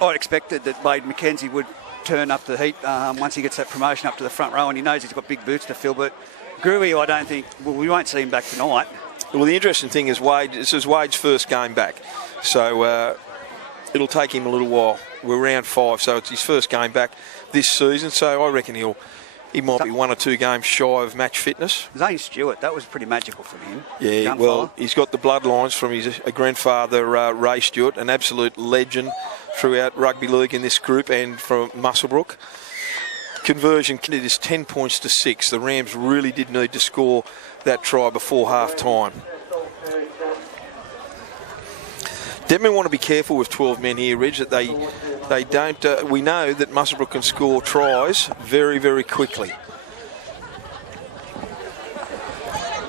I expected that Wade McKenzie would turn up the heat once he gets that promotion up to the front row, and he knows he's got big boots to fill, but Grewy, I don't think, we won't see him back tonight. Well, the interesting thing is this is Wade's first game back, so it'll take him a little while. We're round 5, so it's his first game back this season, so I reckon he might be 1 or 2 games shy of match fitness. Zane Stewart, that was pretty magical from him. Yeah, well, he's got the bloodlines from his grandfather, Ray Stewart, an absolute legend throughout rugby league in this group and from Muswellbrook. Conversion, it is 10 points to 6. The Rams really did need to score that try before half time. Denman want to be careful with 12 men here, Reg, that they don't. We know that Muswellbrook can score tries very, very quickly.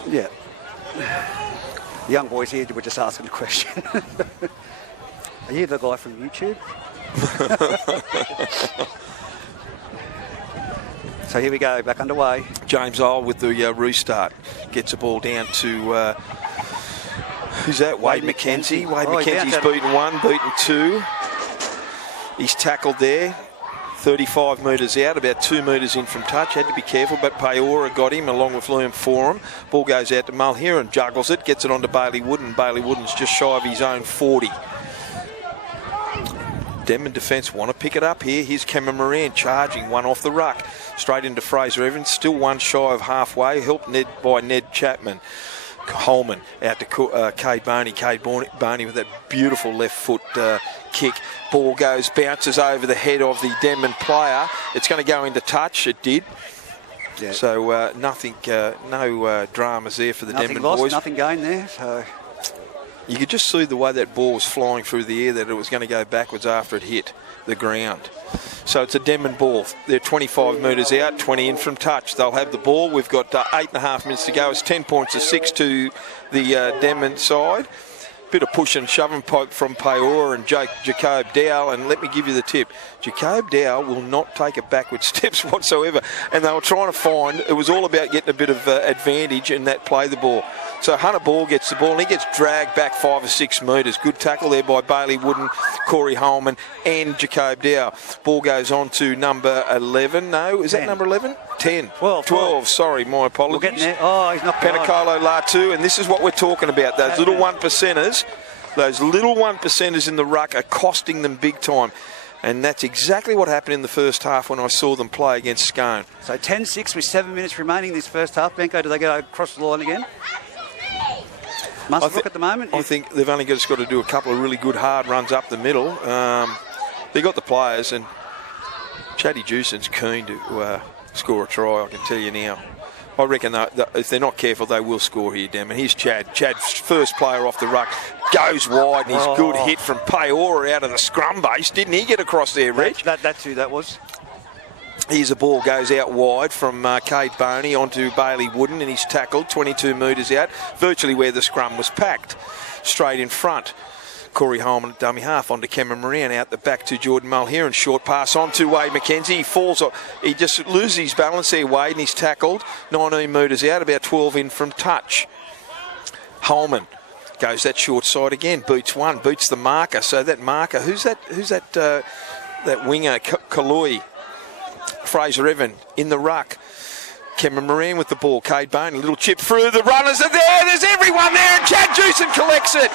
Yeah. The young boys here were just asking a question. Are you the guy from YouTube? So here we go, back underway. James Isle with the restart. Gets the ball down to, who's that? Wade McKenzie. Wade McKenzie's beaten one, beaten two. He's tackled there. 35 metres out, about 2 metres in from touch. Had to be careful, but Paora got him along with Liam Forum. Ball goes out to Mulheron, juggles it, gets it onto Bailey Wooden. Bailey Wooden's just shy of his own 40. Denman defence want to pick it up here. Here's Cameron Moran charging, one off the ruck. Straight into Fraser Evans, still one shy of halfway. Helped by Ned Chapman. Holman out to Cade Boney. Cade Boney with that beautiful left foot kick. Ball bounces over the head of the Denman player. It's going to go into touch. It did. Yeah. So nothing, no dramas there for the Denman boys. Nothing gained there. So you could just see the way that ball was flying through the air, that it was going to go backwards after it hit the ground. So it's a Denman ball. They're 25 metres out, 20 in from touch. They'll have the ball. We've got 8.5 minutes to go. It's 10 points to 6 to the Denman side. Bit of push and shoving from Paora and Jacob Dow, and let me give you the tip. Jacob Dow will not take a backward steps whatsoever, and they were trying to find, it was all about getting a bit of advantage in that play the ball. So Hunter Ball gets the ball and he gets dragged back 5 or 6 metres. Good tackle there by Bailey Wooden, Corey Holman and Jacob Dow. Ball goes on to number 11. No, is 10. That number 11? 10. 12, sorry, my apologies. We're getting there. Oh, he's not Penacolo Latu, and this is what we're talking about. Those little 1%ers, in the ruck are costing them big time. And that's exactly what happened in the first half when I saw them play against Scone. So 10-6 with 7 minutes remaining this first half. Benko, do they go across the line again? Muswellbrook at the moment? I think they've only just got to do a couple of really good hard runs up the middle. They've got the players, and Chatty Jewson's keen to score a try, I can tell you now. I reckon that if they're not careful, they will score here, Denman. Here's Chad. Chad's first player off the ruck. Goes wide, and he's good hit from Paora out of the scrum base. Didn't he get across there, Reg? That's who that was. Here's the ball goes out wide from Cade Boney onto Bailey Wooden, and he's tackled 22 metres out, virtually where the scrum was packed. Straight in front. Corey Holman at dummy half onto Cameron Moran, out the back to Jordan Mulheron. Short pass on to Wade McKenzie. He falls off. He just loses his balance there, Wade, and he's tackled 19 metres out, about 12 in from touch. Holman goes that short side again, beats the marker. So that marker, who's that winger, Kaloi? Fraser Evan in the ruck. Cameron Moran with the ball. Cade Boney, little chip through. The runners are there. There's everyone there, and Chad Jewson collects it.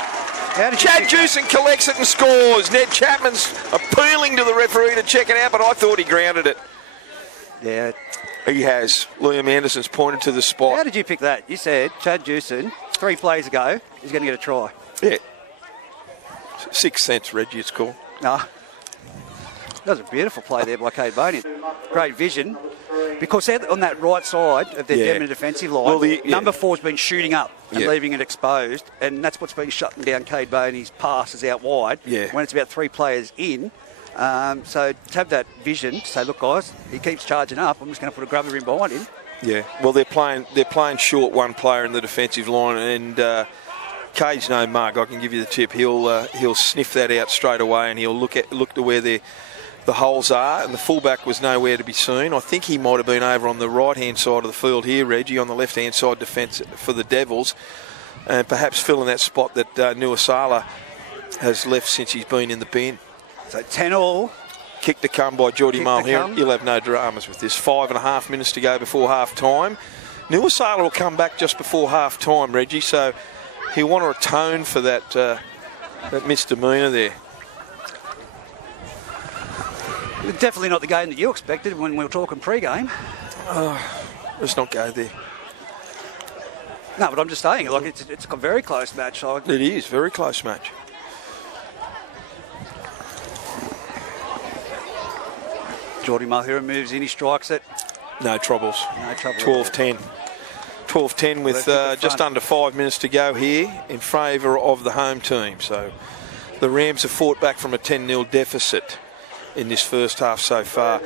Chad Jewson collects it and scores. Ned Chapman's appealing to the referee to check it out, but I thought he grounded it. Yeah. He has. Liam Anderson's pointed to the spot. How did you pick that? You said Chad Jewson, 3 plays ago, is going to get a try. Yeah. 6 cents, Reggie, it's called. No. That was a beautiful play there by Cade Boney. Great vision. Because they're on that right side of their Denman defensive line, number 4's been shooting up and leaving it exposed, and that's what's been shutting down Cade Boney's passes out wide when it's about 3 players in. So to have that vision, to say, look, guys, he keeps charging up, I'm just going to put a grubber in behind him. Yeah, well, they're playing short one player in the defensive line, and Cade's no mug. I can give you the tip. He'll sniff that out straight away, and he'll look to where the holes are, and the fullback was nowhere to be seen. I think he might have been over on the right-hand side of the field here, Reggie, on the left-hand side defence for the Devils, and perhaps filling that spot that Nuasala has left since he's been in the bin. So 10-all. Kick to come by Geordie Mulheron. He'll have no dramas with this. 5.5 minutes to go before half-time. Nuasala will come back just before half-time, Reggie, so he'll want to atone for that misdemeanour there. Definitely not the game that you expected when we were talking pre-game. Let's not go there. No, but I'm just saying, like it's a very close match. It is, very close match. Geordie Mulheron moves in, he strikes it. No troubles. No trouble. 12-10. 12-10 with just under 5 minutes to go here in favour of the home team. So The Rams have fought back from a 10-0 deficit in this first half so far.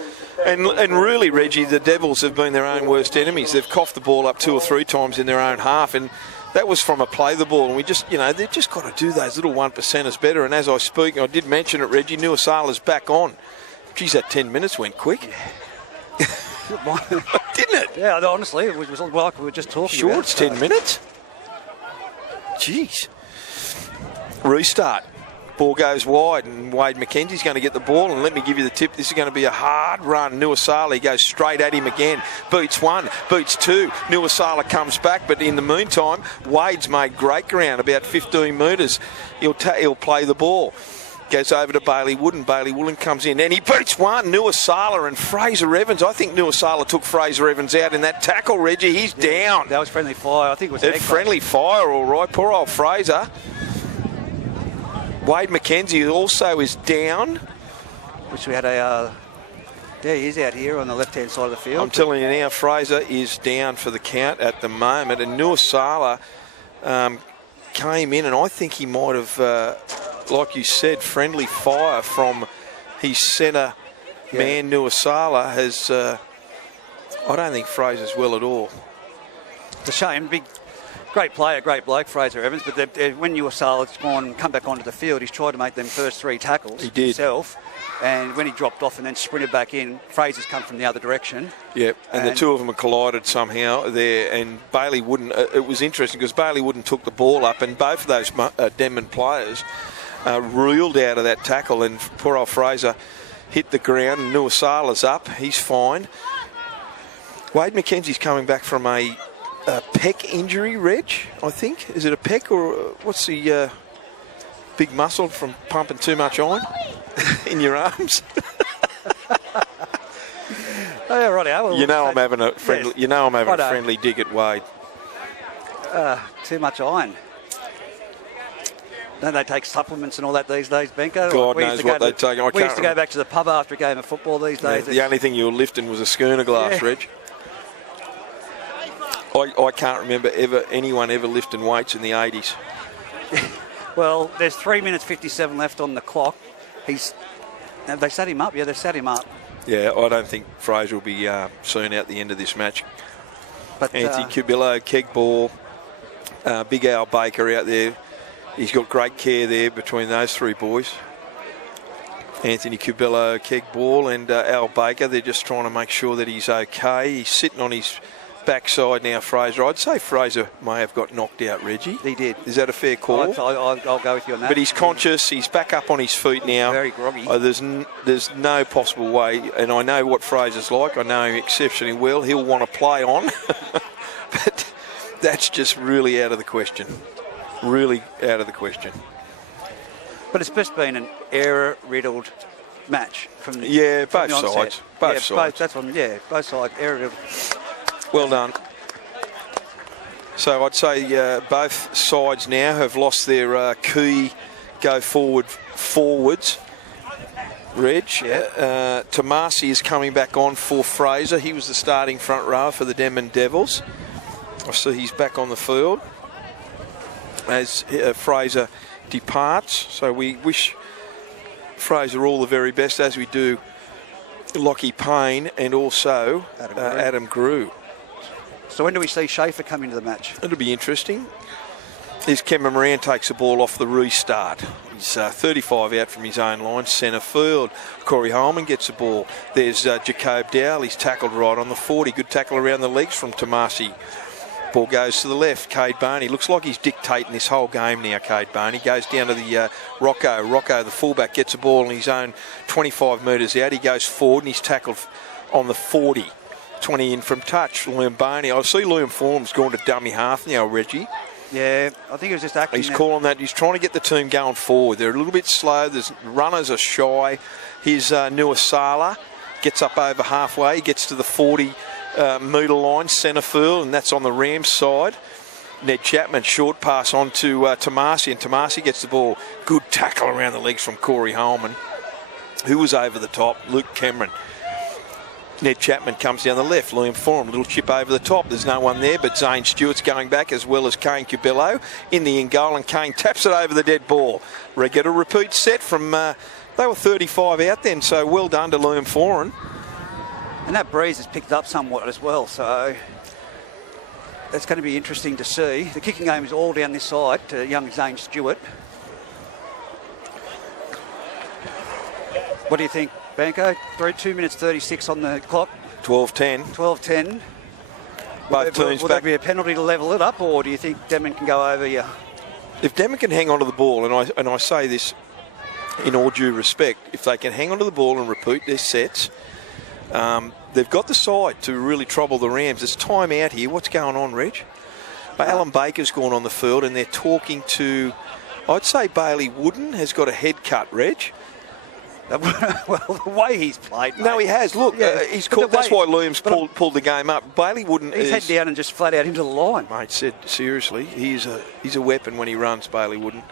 And really, Reggie, the Devils have been their own worst enemies. They've coughed the ball up 2 or 3 times in their own half, and that was from a play the ball. And we just, they've just got to do those little 1%ers better. And as I speak, I did mention it, Reggie, Nuasala's back on. Geez, that 10 minutes went quick. Didn't it? Yeah, honestly, it was like we were just talking about. Sure, it's 10 minutes. Jeez. Restart. Ball goes wide, and Wade McKenzie's going to get the ball. And let me give you the tip, this is going to be a hard run. Nuasala goes straight at him again. Beats 1, beats 2. Nuasala comes back, but in the meantime, Wade's made great ground, about 15 metres. He'll play the ball. Goes over to Bailey Wooden. Bailey Wooden comes in, and he beats 1. Nuasala and Fraser Evans. I think Nuasala took Fraser Evans out in that tackle, Reggie. He's down. That was friendly fire. I think it was friendly fire, all right. Poor old Fraser. Wade McKenzie also is down. Which we had he is out here on the left-hand side of the field. I'm telling you now, Fraser is down for the count at the moment. And Nuasala came in, and I think he might have, like you said, friendly fire from his centre man. Nuasala has, I don't think Fraser's well at all. It's a shame. Great player, great bloke, Fraser Evans, but when Nuasala's come back onto the field, he's tried to make them first 3 tackles himself, and when he dropped off and then sprinted back in, Fraser's come from the other direction. Yep, and the two of them have collided somehow there, and Bailey Wooden, it was interesting because Bailey Wooden took the ball up, and both of those Denman players reeled out of that tackle, and poor old Fraser hit the ground, and Nuasala's up, he's fine. Wade McKenzie's coming back from a pec injury, Reg, I think. Is it a pec, or what's the big muscle from pumping too much iron in your arms? Oh, yeah, right. Well, I'm having a friendly. Yes. I'm having a friendly dig at Wade. Too much iron. Don't they take supplements and all that these days, Benko? God knows what they take. We used to go back to the pub after a game of football these days. The only thing you were lifting was a schooner glass, Reg. I can't remember anyone ever lifting weights in the 80s. Well, there's 3 minutes 57 left on the clock. They sat him up. Yeah, they sat him up. Yeah, I don't think Fraser will be soon out the end of this match. But Anthony Cubillo, Keg Ball, Big Al Baker out there. He's got great care there between those 3 boys. Anthony Cubillo, Keg Ball, and Al Baker. They're just trying to make sure that he's okay. He's sitting on his backside now, Fraser. I'd say Fraser may have got knocked out, Reggie. He did. Is that a fair call? I'll go with you on that. But he's conscious. He's back up on his feet now. Very groggy. There's no possible way, and I know what Fraser's like. I know him exceptionally well. He'll want to play on. But that's just really out of the question. Really out of the question. But it's just been an error-riddled match. Both sides. Both sides. Both sides, error-riddled. Well done. So I'd say both sides now have lost their key forwards. Reg, Tomasi is coming back on for Fraser. He was the starting front rower for the Denman Devils. So he's back on the field as Fraser departs. So we wish Fraser all the very best, as we do Lockie Payne and also Adam Grew. So when do we see Schaefer come into the match? It'll be interesting. Here's Cameron Moran takes the ball off the restart. He's 35 out from his own line, centre field. Corey Holman gets the ball. There's Jacob Dowell. He's tackled right on the 40. Good tackle around the legs from Tomasi. Ball goes to the left. Cade Barney. Looks like he's dictating this whole game now, Cade Barney. Goes down to the Rocco. Rocco, the fullback, gets the ball in his own 25 metres out. He goes forward and he's tackled on the 40. 20 in from touch. Liam Barney. I see Liam Form's gone to dummy half now, Reggie. Yeah, I think he was just acting. He's calling that. He's trying to get the team going forward. They're a little bit slow. There's runners are shy. Here's Nuasala. Gets up over halfway. He gets to the 40 metre line, centre field, and that's on the Rams side. Ned Chapman, short pass on to Tomasi, and Tomasi gets the ball. Good tackle around the legs from Corey Holman, who was over the top. Luke Cameron Ned Chapman comes down the left. Liam Forum, little chip over the top. There's no one there, but Zane Stewart's going back, as well as Kane Cubillo in the end goal, and Kane taps it over the dead ball. Get a repeat set from, they were 35 out then, so well done to Liam Forum. And that breeze has picked up somewhat as well, so that's going to be interesting to see. The kicking game is all down this side to young Zane Stewart. What do you think, Banco? 2 minutes 36 on the clock. 12-10. 12-10. Both teams will back. there be a penalty to level it up, or do you think Denman can go over you? If Denman can hang on to the ball, and I say this in all due respect, if they can hang on to the ball and repeat their sets, they've got the side to really trouble the Rams. There's time out here. What's going on, Reg? Alan Baker's gone on the field, and they're talking to, I'd say Bailey Wooden has got a head cut, Reg. Well, the way he's played, mate. No, he has. Look, he's called. That's why Williams pulled the game up. Bailey Wooden He's head down and just flat out into the line. Mate said, seriously, he's a weapon when he runs, Bailey Wooden.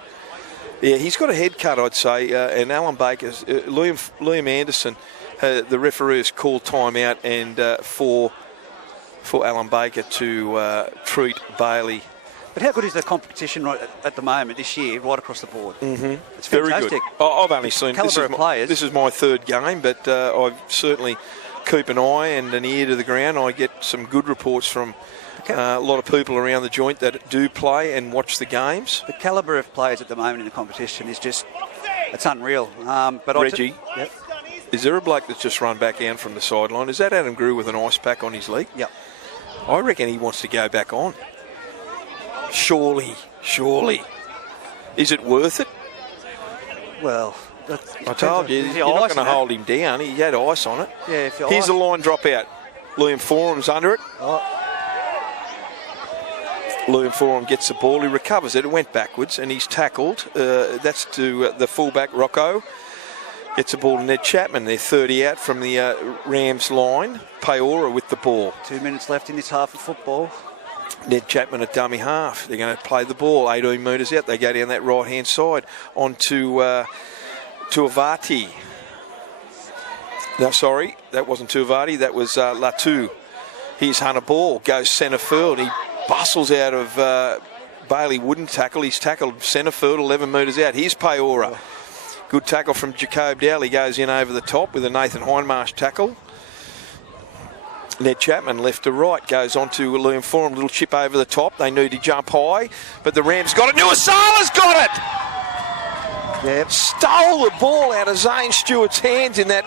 Yeah, he's got a head cut, I'd say, and Alan Baker's, Liam Anderson, the referee has called time out, and for Alan Baker to treat Bailey. But how good is the competition right at the moment this year, right across the board? Mm-hmm. It's very fantastic. good. I've only seen this is my third game, but I certainly keep an eye and an ear to the ground. I get some good reports from a lot of people around the joint that do play and watch the games. The calibre of players at the moment in the competition is just, it's unreal. But Reggie, is there a bloke that's just run back out from the sideline? Is that Adam Grew with an ice pack on his leg? Yep. I reckon he wants to go back on. Surely. Is it worth it? Well, I told you, you're not going to hold him down. He had ice on it. Yeah, here's the line drop out. Liam Forum's under it. Oh. Liam Forum gets the ball. He recovers it. It went backwards, and he's tackled. That's to the fullback, Rocco. Gets the ball to Ned Chapman. They're 30 out from the Rams line. Peora with the ball. 2 minutes left in this half of football. Ned Chapman at dummy half. They're going to play the ball 18 metres out. They go down that right-hand side on to Avati. No, sorry, that wasn't Tuivati. That was Latu. Here's Hunter Ball. Goes centre field. He bustles out of Bailey Wooden tackle. He's tackled centre field 11 metres out. Here's Peora. Good tackle from Jacob Dowley. Goes in over the top with a Nathan Hindmarsh tackle. Ned Chapman left to right, goes on to Liam Forum, little chip over the top. They need to jump high, but the Rams got it. Nuasala's got it! Yep. Stole the ball out of Zane Stewart's hands in that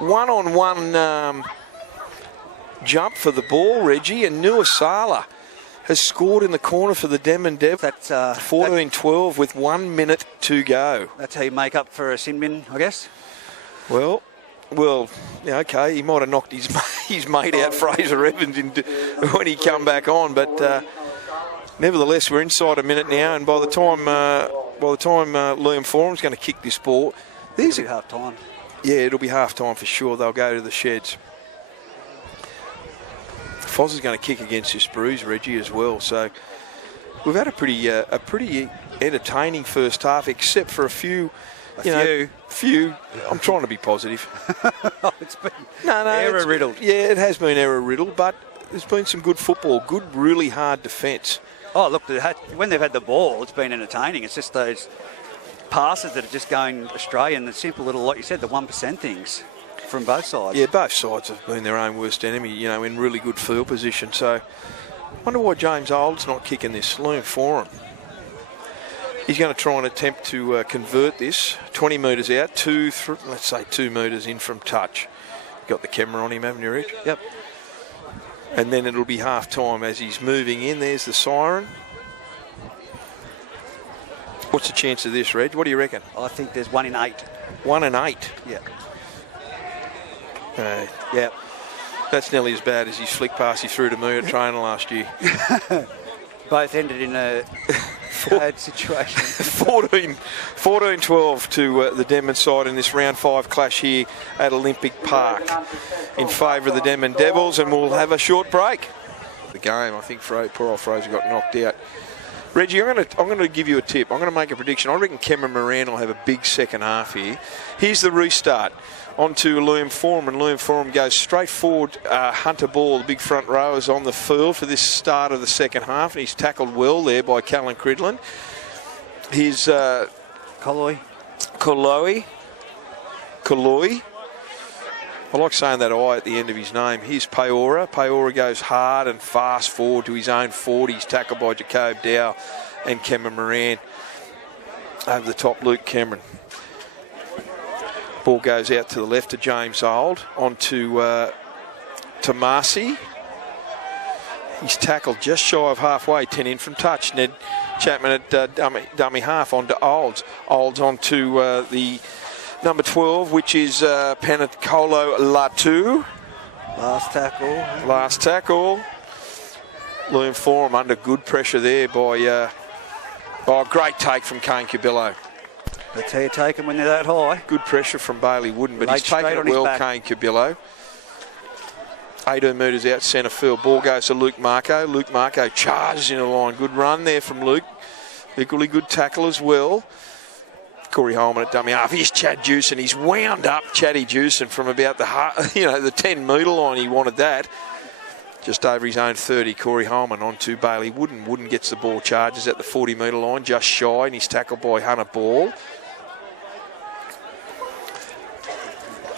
one-on-one jump for the ball, Reggie, and Nuasala has scored in the corner for the Denman Devils. That's 14-12 with 1 minute to go. That's how you make up for a sin bin, I guess. Well, yeah, okay, he might have knocked his mate out, Fraser Evans, when he come back on, but nevertheless, we're inside a minute now, and by the time Liam Forum's going to kick this ball, it'll be half time. Yeah, it'll be half time for sure. They'll go to the sheds. Foz is going to kick against this bruise, Reggie, as well. So we've had a pretty entertaining first half, except for a few. Few. I'm trying to be positive. It's been error-riddled. Yeah, it has been error-riddled, but there's been some good football, good, really hard defence. Oh, look, when they've had the ball, it's been entertaining. It's just those passes that are just going astray and the simple little, like you said, the 1% things from both sides. Yeah, both sides have been their own worst enemy, in really good field position. So I wonder why James Old's not kicking this. Liam Forum. He's going to try and attempt to convert this. 20 metres out, let's say 2 metres in from touch. Got the camera on him, haven't you, Rich? Yep. And then it'll be half time as he's moving in. There's the siren. What's the chance of this, Reg? What do you reckon? I think there's 1 in 8. 1 in 8? Yeah. Yeah. That's nearly as bad as his flick pass he threw to me at trainer last year. Both ended in a bad situation. 14-12 to the Denman side in this round 5 clash here at Olympic Park in favour of the Denman Devils, and we'll have a short break. The game, I think poor old Fraser got knocked out. Reggie, I'm going to give you a tip. I'm going to make a prediction. I reckon Cameron Moran will have a big second half here. Here's the restart. on to Liam Forum, and Liam Forum goes straight forward. Hunter Ball, the big front row, is on the field for this start of the second half, and he's tackled well there by Callan Cridland. He's Colloy. I like saying that I at the end of his name. Here's Peora. Peora goes hard and fast forward to his own 40. He's tackled by Jacob Dow and Cameron Moran. Over the top, Luke Cameron. Ball goes out to the left to James Old. On to Marcy. He's tackled just shy of halfway, 10 in from touch. Ned Chapman at dummy half on to Olds. Olds on to the number 12, which is Panacolo Latu. Last tackle. Liam Forum under good pressure there by a great take from Kane Cubillo. That's how you take them when they're that high. Good pressure from Bailey Wooden, but Laid he's taken it well, Kane Cubillo. 18 metres out centre field. Ball goes to Luke Marco. Luke Marco charges in a line. Good run there from Luke. Equally good tackle as well. Corey Holman at dummy half. Here's Chad Jewson. He's wound up Chaddy Jewson from about the 10-metre line. He wanted that. Just over his own 30, Corey Holman on to Bailey Wooden. Wooden gets the ball, charges at the 40-metre line, just shy, and he's tackled by Hunter Ball.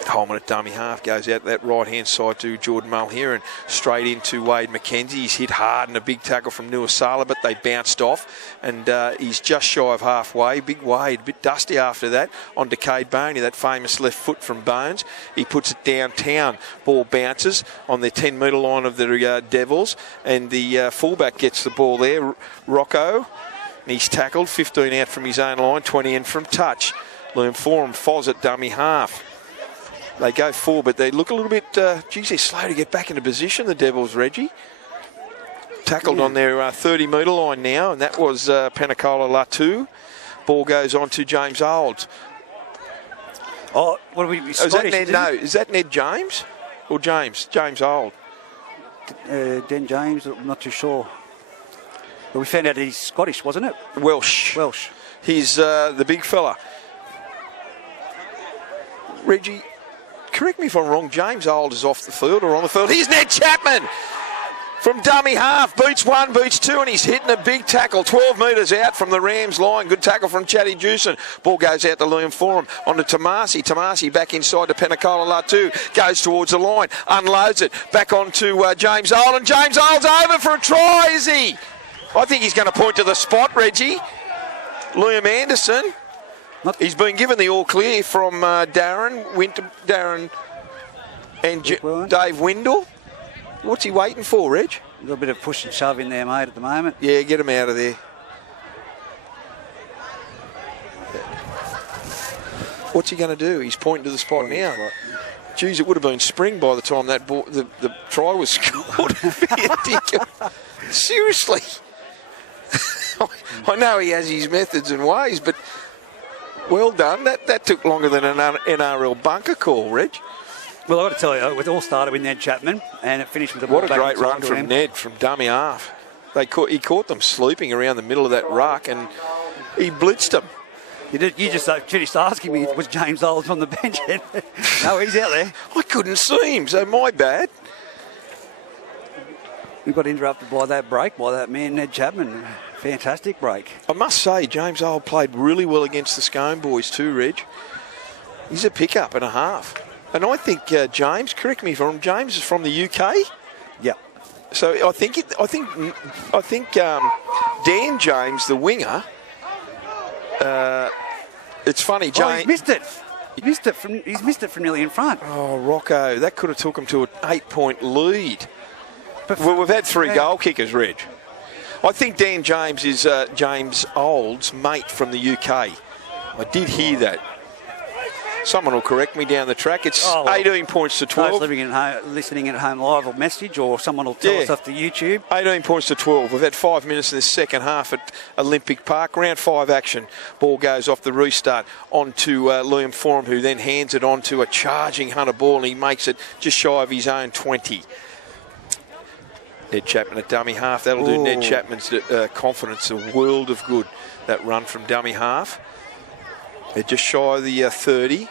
Holman at dummy half goes out that right-hand side to Jordan Mulher and straight into Wade McKenzie. He's hit hard and a big tackle from Nuasala, but they bounced off, and he's just shy of halfway. Big Wade, a bit dusty after that, on to Cade Boney, that famous left foot from Bones. He puts it downtown. Ball bounces on the 10-metre line of the Devils, and the fullback gets the ball there, Rocco. He's tackled, 15 out from his own line, 20 in from touch. Liam Forum, Foz at dummy half. They go forward, but they look a little bit, they're slow to get back into position, the Devils, Reggie. Tackled on their 30-metre line now, and that was Panacola Latu. Ball goes on to James Old. Oh, what are we? Is that Ned? No, is that Ned James or James? James Old. Den James, I'm not too sure. But we found out he's Scottish, wasn't it? Welsh. He's the big fella. Reggie, correct me if I'm wrong, James Old is off the field or on the field. Here's Ned Chapman from dummy half. Beats one, beats two, and he's hitting a big tackle. 12 metres out from the Rams line. Good tackle from Chatty Jewson. Ball goes out to Liam Forum. On to Tamasi. Tamasi back inside to Panacola Latu. Goes towards the line. Unloads it. Back on to James Old. And James Old's over for a try, is he? I think he's going to point to the spot, Reggie. Liam Anderson. He's been given the all clear from Darren and Dave Windle. What's he waiting for, Reg? A little bit of push and shove in there, mate, at the moment. Yeah, get him out of there. What's he going to do? He's pointing to the spot now. Geez, it would have been spring by the time that ball, the try was scored. Seriously. I know he has his methods and ways, but well done. That took longer than an NRL bunker call, Reg. Well, I've got to tell you, it all started with Ned Chapman, and it finished with a what a great run from Ned from dummy half. He caught them sleeping around the middle of that ruck, and he blitzed them. You just finished asking me, was James Old on the bench? No, he's out there. I couldn't see him, so my bad. We got interrupted by that break by that man, Ned Chapman. Fantastic break. I must say, James Old played really well against the Scone boys too, Reg. He's a pickup and a half. And I think James, correct me if I'm wrong, James is from the UK. Yeah. So I think Dan James, the winger. It's funny, James. Oh, he's missed it. He's missed it from nearly in front. Oh, Rocco, that could have took him to an 8-point lead. Well, we've had 3 goal kickers, Reg. I think Dan James is James Old's mate from the UK. I did hear that. Someone will correct me down the track. It's 18 points to 12. Those listening at home live or message, or someone will tell us off the YouTube. 18 points to 12. We've had 5 minutes in the second half at Olympic Park. Round 5 action. Ball goes off the restart onto Liam Forum, who then hands it on to a charging Hunter Ball, and he makes it just shy of his own 20. Ned Chapman at dummy half. That'll do Ned Chapman's confidence a world of good, that run from dummy half. They're just shy of the 30.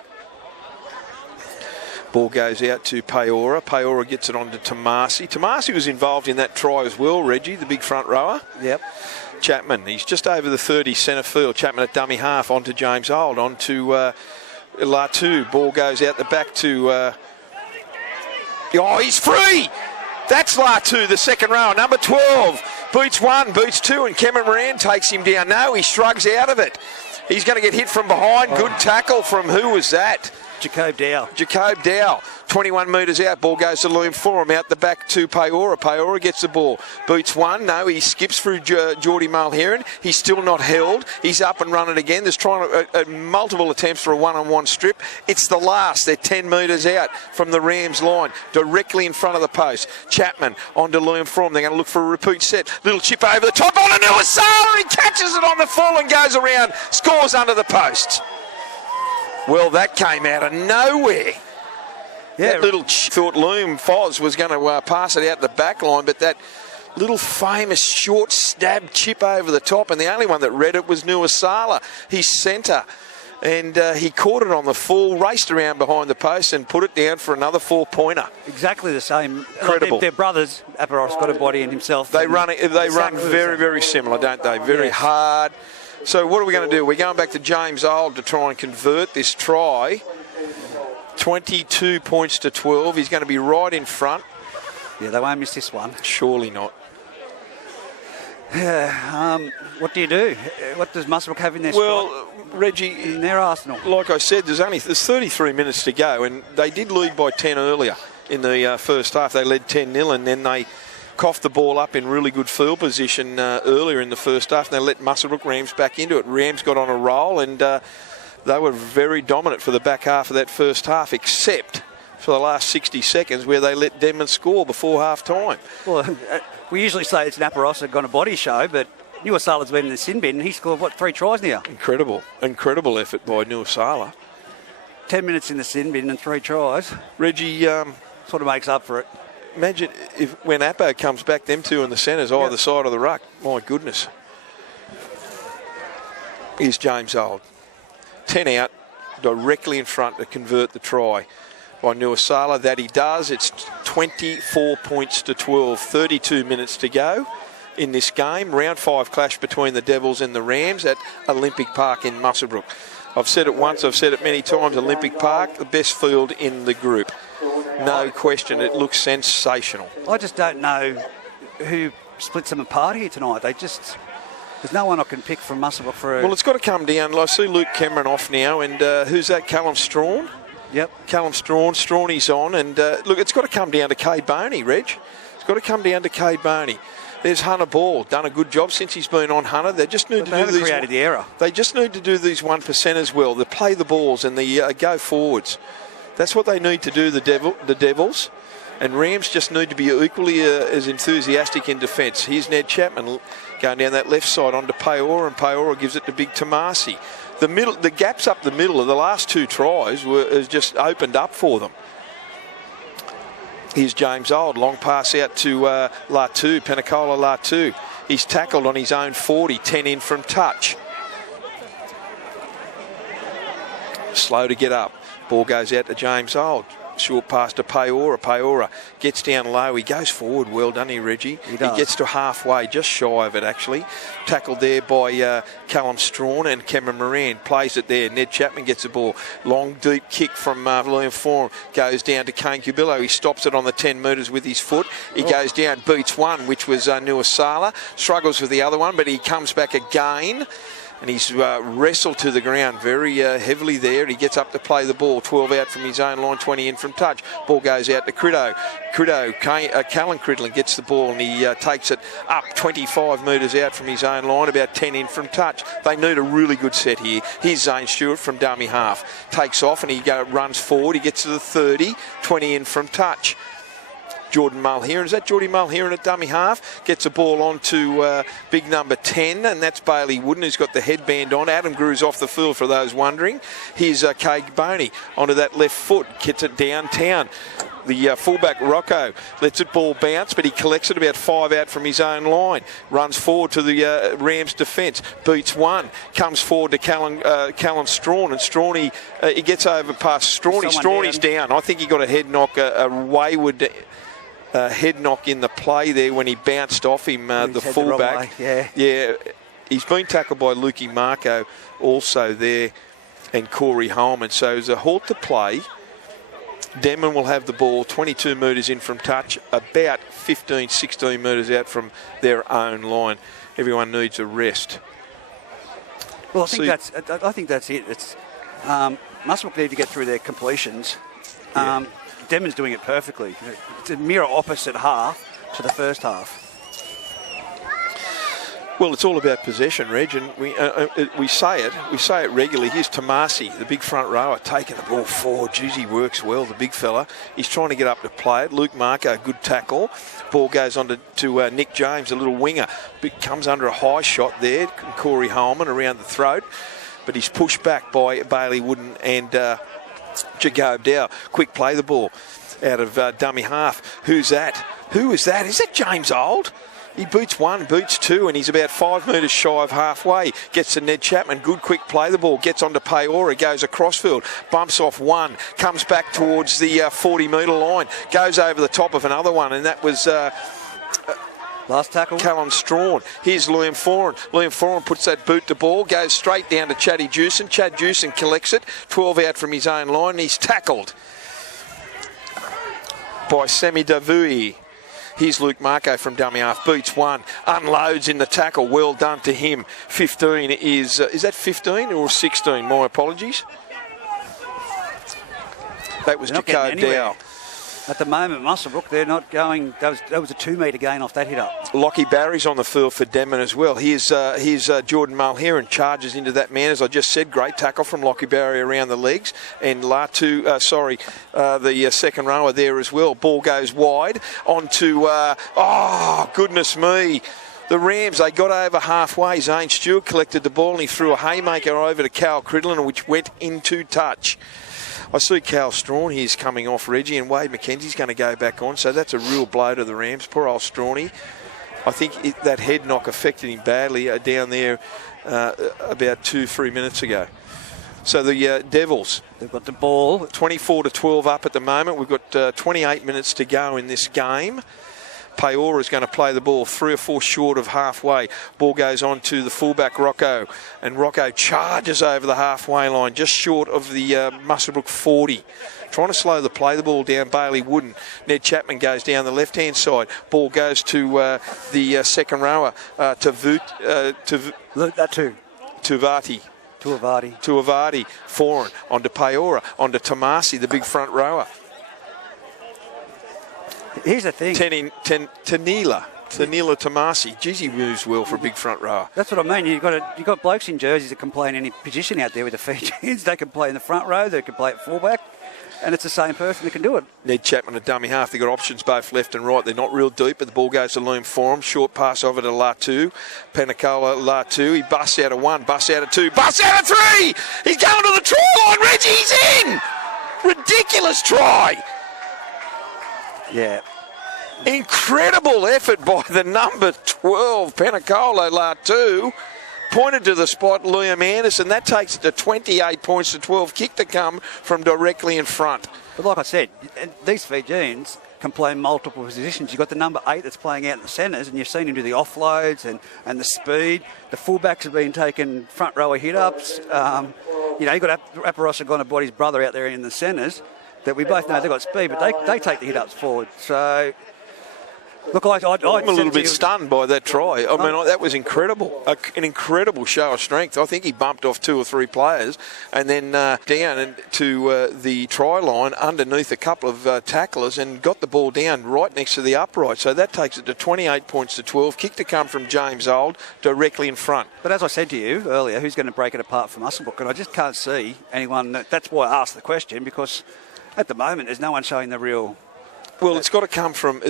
Ball goes out to Peora. Peora gets it on to Tomasi. Tomasi was involved in that try as well, Reggie, the big front rower. Yep. Chapman, he's just over the 30 centre field. Chapman at dummy half, on to James Old, on to Latu. Ball goes out the back to... he's free! That's Latu, the second rower, number 12. Boots 1, boots 2, and Cameron Moran takes him down. No, he shrugs out of it. He's going to get hit from behind. Good tackle from who was that? Jacob Dow. Jacob Dow, 21 metres out. Ball goes to Liam Forum, out the back to Peora. Peora gets the ball. Boots 1. No, he skips through Geordie Mulheron. He's still not held. He's up and running again. There's multiple attempts for a one-on-one strip. It's the last. They're 10 metres out from the Rams line, directly in front of the post. Chapman on to Liam Forum. They're going to look for a repeat set. Little chip over the top on a Nuasala. He catches it on the full and goes around. Scores under the post. Well, that came out of nowhere. Yeah. That little thought Loom Foz was going to pass it out the back line, but that little famous short stab chip over the top, and the only one that read it was Nuasala, his centre. And he caught it on the full, raced around behind the post and put it down for another 4-pointer. Exactly the same. Incredible. They're brothers. Aparos got a body in himself. They run very, very similar, don't they? Very hard. So what are we going to do? We're going back to James Old to try and convert this try. 22 points to 12. He's going to be right in front. Yeah, they won't miss this one. Surely not. What do you do? What does Muswellbrook have in their Well, Reggie, in their arsenal? like I said, there's 33 minutes to go, and they did lead by 10 earlier in the first half. They led 10-0, and then they coughed the ball up in really good field position earlier in the first half, and they let Muswellbrook Rams back into it. Rams got on a roll, and they were very dominant for the back half of that first half, except for the last 60 seconds where they let Denman score before half-time. Well, we usually say it's an Aparos got a body show, but Nuasala's been in the sin bin, and he scored, 3 tries now? Incredible effort by Nuasala. 10 minutes in the sin bin and 3 tries. Reggie... sort of makes up for it. Imagine if when Appo comes back, them two in the centres, either side of the ruck. My goodness. Here's James Old. 10 out, directly in front to convert the try by Nuasala. That he does. It's 24 points to 12. 32 minutes to go in this game. Round 5 clash between the Devils and the Rams at Olympic Park in Muswellbrook. I've said it once, I've said it many times. Olympic Park, the best field in the group. No question, it looks sensational. I just don't know who splits them apart here tonight. There's no one I can pick from Muswellbrook for a... Well, it's got to come down. I see Luke Cameron off now, and who's that? Callum Strawn? Yep. Callum Strawn. Strawny's on, and look, it's got to come down to Cade Boney, Reg. It's got to come down to Cade Boney. There's Hunter Ball, done a good job since he's been on Hunter. They just need to do these. Created the error. They just need to do these 1% as well. They play the balls and the go forwards. That's what they need to do. The Devils, and Rams just need to be equally as enthusiastic in defence. Here's Ned Chapman going down that left side onto Peora, and Peora gives it to Big Tomasi. The gaps up the middle of the last 2 tries has just opened up for them. Here's James Old, long pass out to Latu, Penicola Latu. He's tackled on his own 40, 10 in from touch. Slow to get up. Ball goes out to James Old. Short pass to Peora. Peora gets down low. He goes forward. Well done, Reggie. He gets to halfway, just shy of it, actually. Tackled there by Callum Strawn and Cameron Moran. Plays it there. Ned Chapman gets the ball. Long, deep kick from Liam Forum. Goes down to Kane Cubillo. He stops it on the 10 metres with his foot. He goes down, beats one, which was Nuasala. Struggles with the other one, but he comes back again. And he's wrestled to the ground very heavily there. He gets up to play the ball. 12 out from his own line, 20 in from touch. Ball goes out to Criddo. Callan Cridlin gets the ball and he takes it up 25 metres out from his own line, about 10 in from touch. They need a really good set here. Here's Zane Stewart from dummy half. Takes off and he runs forward. He gets to the 30, 20 in from touch. Jordan Mulheron. Is that Jordy Mulheron at dummy half? Gets the ball on to big number 10, and that's Bailey Wooden, who's got the headband on. Adam Grew's off the field for those wondering. Here's Cade Boney onto that left foot. Gets it downtown. The fullback Rocco lets it ball bounce, but he collects it about 5 out from his own line. Runs forward to the Rams defence, beats one, comes forward to Callan Strawn, and Strawny, he gets over past Strawny. Strawny's down. I think he got a head knock, a wayward head knock in the play there when he bounced off him, the fullback. Yeah. He's been tackled by Lukey Marco also there, and Corey Holman. So as a halt to play, Denman will have the ball 22 metres in from touch, about 15, 16 metres out from their own line. Everyone needs a rest. Well, I think that's it. It's Muswellbrook need to get through their completions. Denman's doing it perfectly. It's a mirror opposite half to the first half. Well, it's all about possession, Reg, and we say it regularly. Here's Tomasi, the big front rower, taking the ball forward. Jeez, he works well, the big fella. He's trying to get up to play it. Luke Marco, good tackle. Ball goes on to Nick James, a little winger. Comes under a high shot there. Corey Holman around the throat, but he's pushed back by Bailey Wooden and Jacob Dow. Quick play the ball out of dummy half. Who's that? Who is that? Is that James Old? He boots one, boots two, and he's about 5 metres shy of halfway. Gets to Ned Chapman. Good quick play the ball. Gets onto Peora. Goes across field. Bumps off one. Comes back towards the 40-metre line. Goes over the top of another one, and that was last tackle. Callan Strawn. Here's Liam Foran. Liam Foran puts that boot to ball. Goes straight down to Chaddy Jewson. Chad Jewson collects it. 12 out from his own line. And he's tackled by Semi Davui. Here's Luke Marco from dummy half, beats one, unloads in the tackle. Well done to him. 15 is that 15 or 16? My apologies. That was Jacob Dow. At the moment, Muswellbrook, they're not going. That was a 2 metre gain off that hit up. Lockie Barry's on the field for Denman as well. Here's Jordan Mulheron charges into that man, as I just said. Great tackle from Lockie Barry around the legs. And the second rower there as well. Ball goes wide onto, goodness me. The Rams, they got over halfway. Zane Stewart collected the ball and he threw a haymaker over to Cal Cridlin, which went into touch. I see Cal Strawn here's coming off Reggie, and Wade McKenzie's going to go back on, so that's a real blow to the Rams. Poor old Strawny. I think that head knock affected him badly down there about 2-3 minutes ago. So the Devils, they've got the ball. 24-12 up at the moment. We've got 28 minutes to go in this game. Peora is going to play the ball 3 or 4 short of halfway. Ball goes on to the fullback Rocco, and Rocco charges over the halfway line, just short of the Muswellbrook 40. Trying to slow the ball down, Bailey Wooden. Ned Chapman goes down the left-hand side. Ball goes to the second rower, Tuavati. Foran, onto Peora, onto Tomasi, the big front rower. Here's the thing. Tanila Tomasi. Geez, he moves well for a big front rower. That's what I mean. You've got blokes in jerseys that can play in any position out there with the Fijians. They can play in the front row. They can play at fullback. And it's the same person that can do it. Ned Chapman, a dummy half. They've got options both left and right. They're not real deep, but the ball goes to Liam Forum. Short pass over to Latu. Penicola Latu. He busts out of one, busts out of two, busts out of three. He's going to the try line. Reggie's in. Ridiculous try. Yeah. Incredible effort by the number 12, Penicola Latu. Pointed to the spot, Liam Anderson. That takes it to 28 points to 12. Kick to come from directly in front. But like I said, these Fijians can play multiple positions. You've got the number 8 that's playing out in the centres, and you've seen him do the offloads and the speed. The fullbacks have been taking front rower hit-ups. You've got Aparosa Gonabody's brother out there in the centres that we both know they've got speed, but they take the hit-ups forward. So... Look, I'm a little bit stunned by that try. I mean, that was incredible. An incredible show of strength. I think he bumped off 2 or 3 players and then down to the try line underneath a couple of tacklers and got the ball down right next to the upright. So that takes it to 28 points to 12. Kick to come from James Old directly in front. But as I said to you earlier, who's going to break it apart from Muswellbrook? And I just can't see anyone. That's why I asked the question, because at the moment there's no one showing the real Well, it's got to come from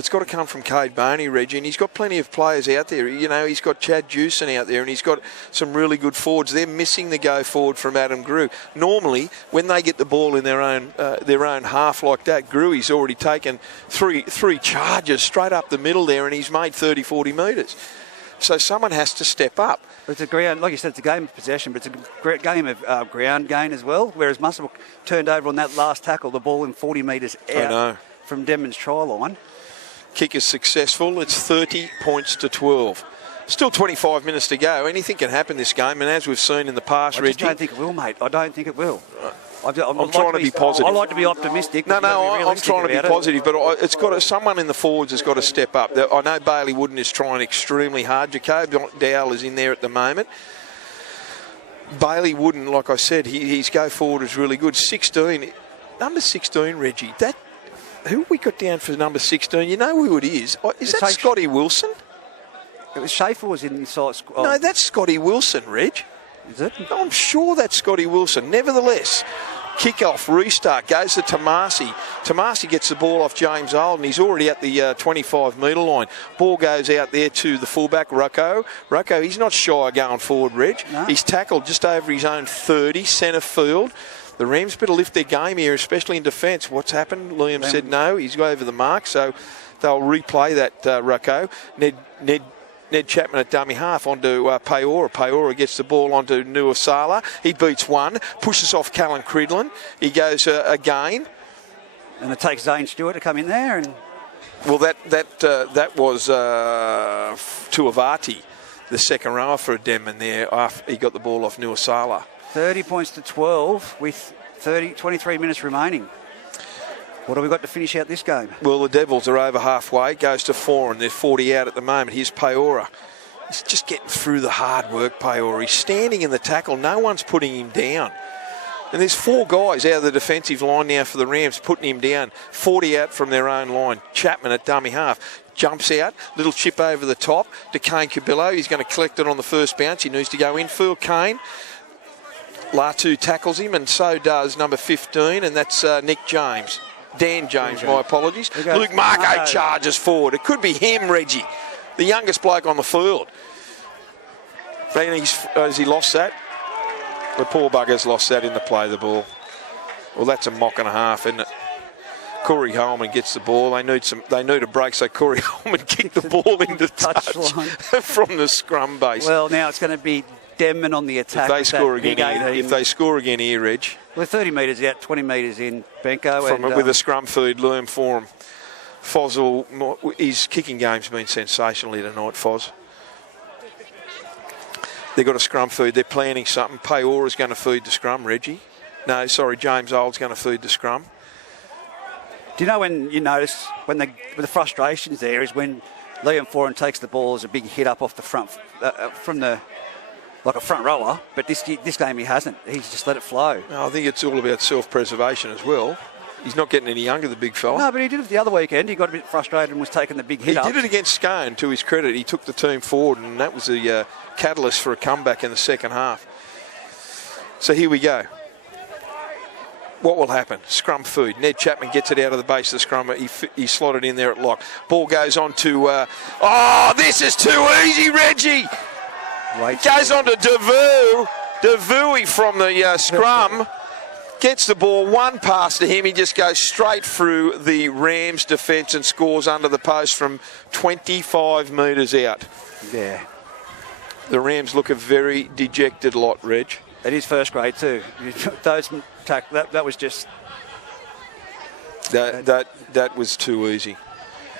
Cade Boney, Reggie, and he's got plenty of players out there. You know, he's got Chad Jewson out there, and he's got some really good forwards. They're missing the go forward from Adam Grew. Normally, when they get the ball in their own half like that, Grewy's already taken three charges straight up the middle there, and he's made 30, 40 metres. So someone has to step up. It's a ground, like you said, it's a game of possession, but it's a great game of ground gain as well. Whereas Muswellbrook turned over on that last tackle, the ball in 40 metres out from Denman's try line. Kick is successful. It's 30 points to 12. Still 25 minutes to go. Anything can happen this game, and as we've seen in the past, Reggie, I don't think it will, mate. I don't think it will. I'm trying to be positive. I like to be optimistic. No, I'm trying to be positive, but it's got someone in the forwards has got to step up. I know Bailey Wooden is trying extremely hard. Jacob Dowell is in there at the moment. Bailey Wooden, like I said, his go forward is really good. 16, number 16, Reggie. Who we got down for number 16? You know who it is? Is that Scotty Wilson? It was Schaefer was inside. No, that's Scotty Wilson, Reg. Is it? I'm sure that's Scotty Wilson. Nevertheless, kick-off, restart, goes to Tamasi. Tamasi gets the ball off James Alden. He's already at the 25-metre line. Ball goes out there to the fullback, Rucko. Rucko, he's not shy of going forward, Reg. No. He's tackled just over his own 30, centre field. The Rams better lift their game here, especially in defence. What's happened? Liam said no. He's over the mark, so they'll replay that, Rucko. Ned Chapman at dummy half onto Peora. Peora gets the ball onto Nuasala. He beats one, pushes off Callan Cridlin. He goes again. And it takes Zane Stewart to come in there. And well, that was Tuavati, the second rower for Denman there. After he got the ball off Nuasala. 30 points to 12 with 23 minutes remaining. What have we got to finish out this game? Well, the Devils are over halfway. Goes to 4 and they're 40 out at the moment. Here's Peora. He's just getting through the hard work, Peora. He's standing in the tackle. No one's putting him down. And there's 4 guys out of the defensive line now for the Rams putting him down. 40 out from their own line. Chapman at dummy half. Jumps out. Little chip over the top to Kane Cabillo. He's going to collect it on the first bounce. He needs to go infield. Kane. Latu tackles him, and so does number 15, and that's Nick James. Dan James, my apologies. Luke Marco charges forward. It could be him, Reggie, the youngest bloke on the field. Has he lost that? The poor bugger's lost that in the play of the ball. Well, that's a mock and a half, isn't it? Corey Holman gets the ball. They need a break, so Corey Holman kicked the ball into touch from the scrum base. Well, now it's going to be Denman on the attack. If they score again here, Reg. We're 30 metres out, 20 metres in, Benko. With a scrum feed, Loom for him. Foz, his kicking game's been sensational here tonight, Foz. They've got a scrum feed. They're planning something. Peora's going to feed the scrum, Reggie. No, sorry, James Old's going to feed the scrum. Do you know when you notice when the frustrations there is when Liam Foran takes the ball as a big hit up off the front from the like a front rower, but this game he hasn't. He's just let it flow. No, I think it's all about self-preservation as well. He's not getting any younger, the big fella. No, but he did it the other weekend. He got a bit frustrated and was taking the big hit up. He did it against Scone, to his credit. He took the team forward, and that was the catalyst for a comeback in the second half. So here we go. What will happen? Scrum food. Ned Chapman gets it out of the base of the scrum. He slotted in there at lock. Ball goes on to... this is too easy, Reggie! Goes on to Devu. Devu from the scrum. Gets the ball, one pass to him. He just goes straight through the Rams' defence and scores under the post from 25 metres out. Yeah. The Rams look a very dejected lot, Reg. It is first grade too. That was just... That was too easy.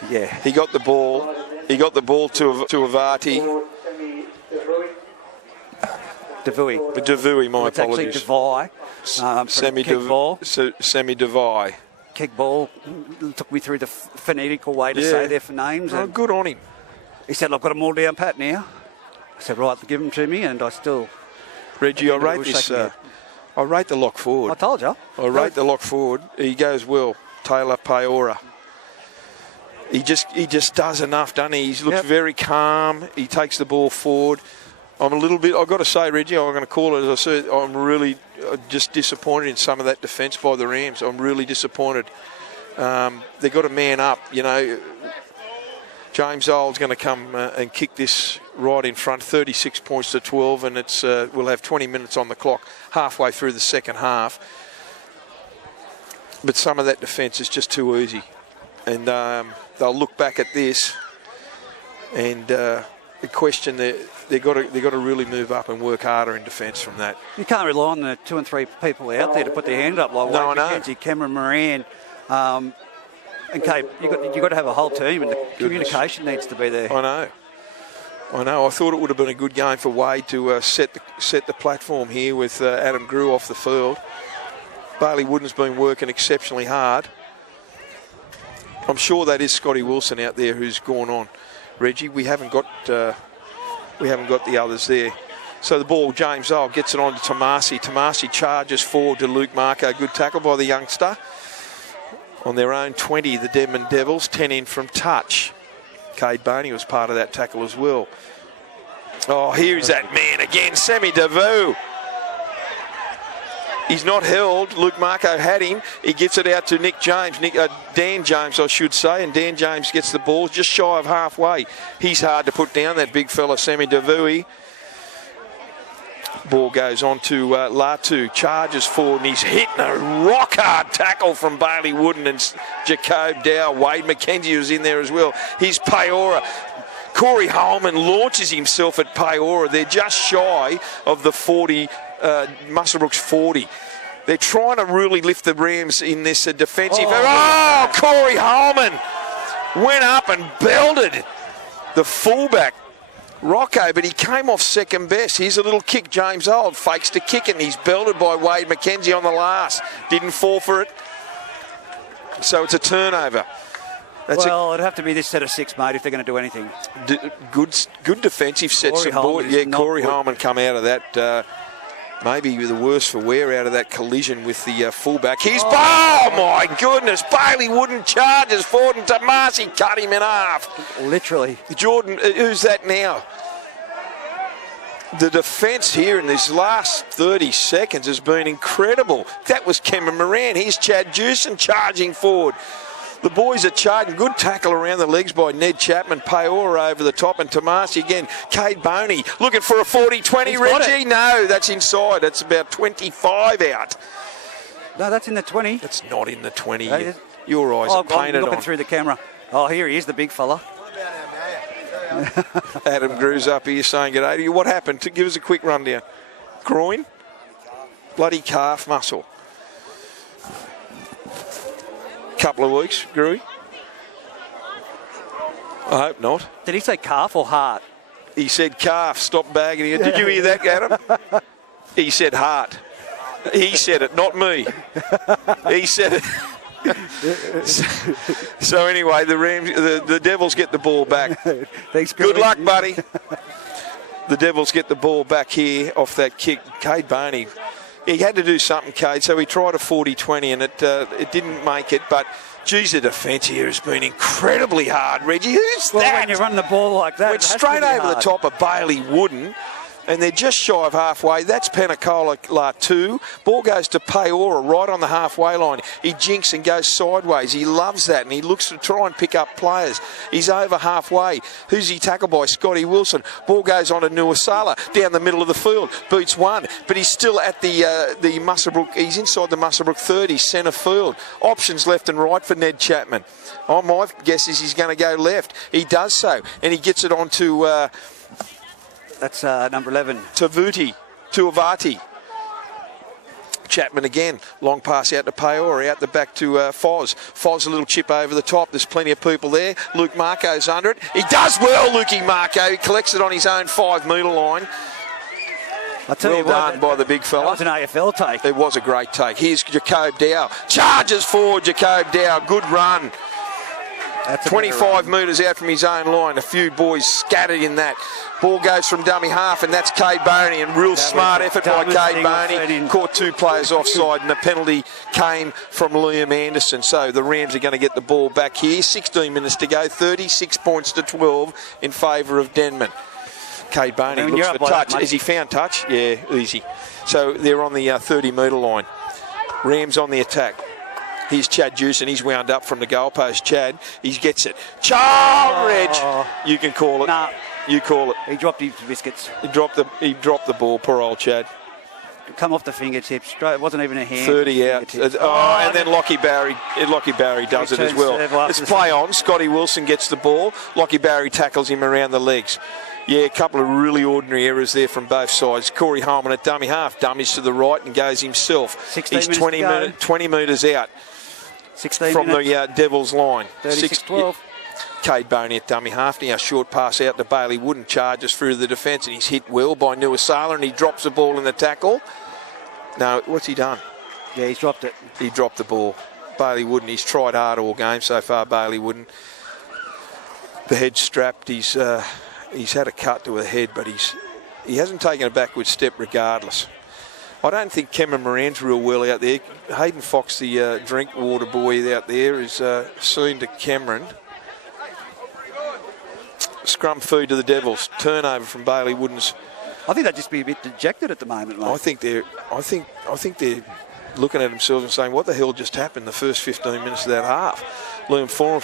Yeah. He got the ball. He got the ball to Avati. Devui, my apologies. It's actually Devai. Semi Devai. Kick ball. Took me through the phonetical way to say their names. Oh, good on him. He said, I've got them all down pat now. I said, right, give them to me, and I still... Reggie, I rate this... I rate the lock forward. I told you. I rate the lock forward. He goes well. Taylor Peora. He just does enough, doesn't he? He looks very calm. He takes the ball forward. I'm a little bit... I've got to say, Reggie, I'm going to call it as I said, I'm really just disappointed in some of that defence by the Rams. I'm really disappointed. They've got a man up, James Old's going to come and kick this right in front, 36 points to 12, and we'll have 20 minutes on the clock halfway through the second half. But some of that defence is just too easy. And they'll look back at this and the question they've got to really move up and work harder in defence from that. You can't rely on the 2 and 3 people out there to put their hand up like No, Wade I know. McKenzie, Cameron Moran. And Kate, you've got to have a whole team, and the communication needs to be there. I know. I thought it would have been a good game for Wade to set the platform here with Adam Grew off the field. Bailey Wooden's been working exceptionally hard. I'm sure that is Scotty Wilson out there who's gone on. Reggie, we haven't got the others there. So the ball, James Old gets it on to Tomasi. Tomasi charges forward to Luke Marco. Good tackle by the youngster. On their own 20, the Denman Devils, 10 in from touch. Cade Boney was part of that tackle as well. Oh, here's that man again, Sammy Devu. He's not held. Luke Marco had him. He gets it out to Dan James, I should say, and Dan James gets the ball just shy of halfway. He's hard to put down, that big fella, Sammy Devu. Ball goes on to Latu, charges forward, and he's hitting a rock-hard tackle from Bailey Wooden and Jacob Dow. Wade McKenzie was in there as well. Here's Peora. Corey Holman launches himself at Peora. They're just shy of the 40, Muswellbrook's 40. They're trying to really lift the Rams in this defensive. Oh, Corey Holman went up and belted the fullback, Rocco, but he came off second best. Here's a little kick. James Old fakes to kick it, and he's belted by Wade McKenzie on the last. Didn't fall for it. So it's a turnover. It'd have to be this set of 6, mate, if they're going to do anything. Good defensive set. Corey Holman come out of that. Maybe the worst for wear out of that collision with the fullback. Oh my goodness. Bailey Wooden charges forward and Tomasi cut him in half. Literally. Jordan, who's that now? The defence here in this last 30 seconds has been incredible. That was Cameron Moran. Here's Chad Jewson charging forward. The boys are charging. Good tackle around the legs by Ned Chapman. Peora over the top, and Tomasi again. Cade Boney looking for a 40-20. Reggie, no, that's inside. That's about 25 out. No, that's in the 20. That's not in the 20. Your eyes are painted I'm looking on. through the camera. Oh, here he is, the big fella. Adam Grew's up here saying good day to you. What happened? Give us a quick rundown. Groin? Bloody calf muscle. Couple of weeks, Grewy? I hope not. Did he say calf or heart? He said calf. Stop bagging it. Did you hear that, Adam? He said heart. He said it, not me. He said it. So anyway, the Devils get the ball back. Thanks, Good luck, buddy. The Devils get the ball back here off that kick. Cade Boney. He had to do something, Cade, so he tried a 40-20 and it didn't make it. But, geez, the defence here has been incredibly hard. Reggie, who's that? When you run the ball like that, went straight over the top of Bailey Wooden, and they're just shy of halfway. That's Pensacola Latu. Ball goes to Peora right on the halfway line. He jinks and goes sideways. He loves that, and he looks to try and pick up players. He's over halfway. Who's he tackled by? Scotty Wilson. Ball goes on to Nuasala down the middle of the field. Beats one, but he's still at the Muswellbrook. He's inside the Muswellbrook 30, centre field. Options left and right for Ned Chapman. My guess is he's going to go left. He does so, and he gets it on to... That's number 11. Tuavati. Chapman again. Long pass out to Peora, out the back to Foz. Foz a little chip over the top. There's plenty of people there. Luke Marco's under it. He does well, Lukey Marco. He collects it on his own 5-metre line. I'll tell you done by the big fella. That was an AFL take. It was a great take. Here's Jacob Dow. Charges forward, Jacob Dow. Good run. That's 25 metres out from his own line. A few boys scattered in that. Ball goes from dummy half, and that's Cade Boney. And real smart effort by Cade Boney. Caught 2 players offside, and the penalty came from Liam Anderson. So the Rams are going to get the ball back here. 16 minutes to go. 36 points to 12 in favour of Denman. Cade Boney looks for touch. Has he found touch? Yeah, easy. So they're on the 30-metre line. Rams on the attack. Here's Chad Jewson. He's wound up from the goalpost. Chad, he gets it. Reg. You can call it. Nah. You call it. He dropped his biscuits. He dropped the ball. Poor old Chad. Come off the fingertips. Straight, it wasn't even a hand. 30 out. And then Lockie Barry does it as well. It's play on. Scotty Wilson gets the ball. Lockie Barry tackles him around the legs. Yeah, a couple of really ordinary errors there from both sides. Corey Holman at dummy half. Dummies to the right and goes himself. He's 20 metres out 16 from minutes. the Devils line. 36-12. Cade Boney at dummy half. Now short pass out to Bailey Wooden. Charges through the defence and he's hit well by Nuasala and he drops the ball in the tackle. No, what's he done? Yeah, he's dropped it. He dropped the ball. Bailey Wooden, he's tried hard all game so far, Bailey Wooden. The head strapped. He's had a cut to the head, but he hasn't taken a backward step regardless. I don't think Cameron Moran's real well out there. Hayden Fox, the drink water boy out there, is seen to Cameron. Scrum food to the Devils. Turnover from Bailey Wooden's. I think they'd just be a bit dejected at the moment, mate. I think they're looking at themselves and saying, what the hell just happened the first 15 minutes of that half? Liam Foran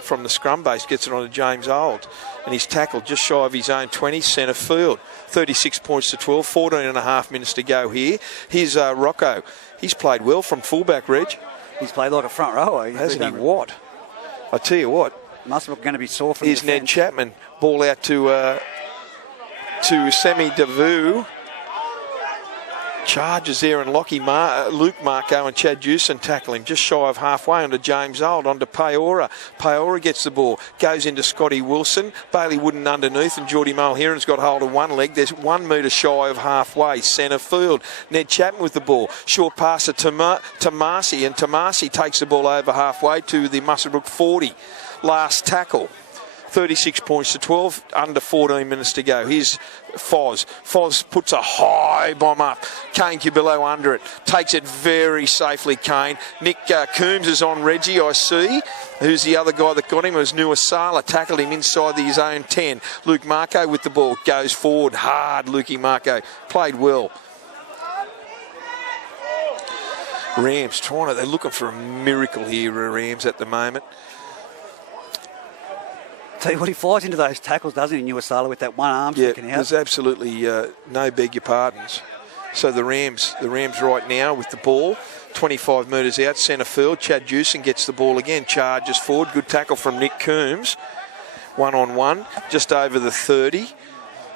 from the scrum base gets it on to James Old and he's tackled just shy of his own 20, centre field. 36 points to 12, 14 and a half minutes to go here. Here's Rocco. He's played well from fullback, Reg. He's played like a front rower. Hasn't he? What? I tell you what. Muswellbrook going to be sore from Here's Ned Chapman. Ball out to Sammy Davu. Charges there and Luke Marco and Chad Jewson tackle him just shy of halfway onto James Old, onto Paora. Paora gets the ball, goes into Scotty Wilson. Bailey Wooden underneath and Geordie Mulheron's got hold of one leg. There's 1 metre shy of halfway, centre field. Ned Chapman with the ball. Short pass to Tamasi and Tamasi takes the ball over halfway to the Muswellbrook 40. Last tackle. 36 points to 12, under 14 minutes to go. Here's Foz. Foz puts a high bomb up. Kane Cubillo under it. Takes it very safely, Kane. Nick Coombs is on Reggie, I see. Who's the other guy that got him? It was Nuasala. Tackled him inside his own 10. Luke Marco with the ball. Goes forward hard, Lukey Marco. Played well. Rams they're looking for a miracle here, Rams, at the moment. Tell you what, he flies into those tackles, doesn't he, Nuasala, with that one arm sticking out? There's absolutely no beg your pardons. So the Rams right now with the ball, 25 metres out, centre field. Chad Jewson gets the ball again, charges forward. Good tackle from Nick Coombs. 1-on-1, just over the 30.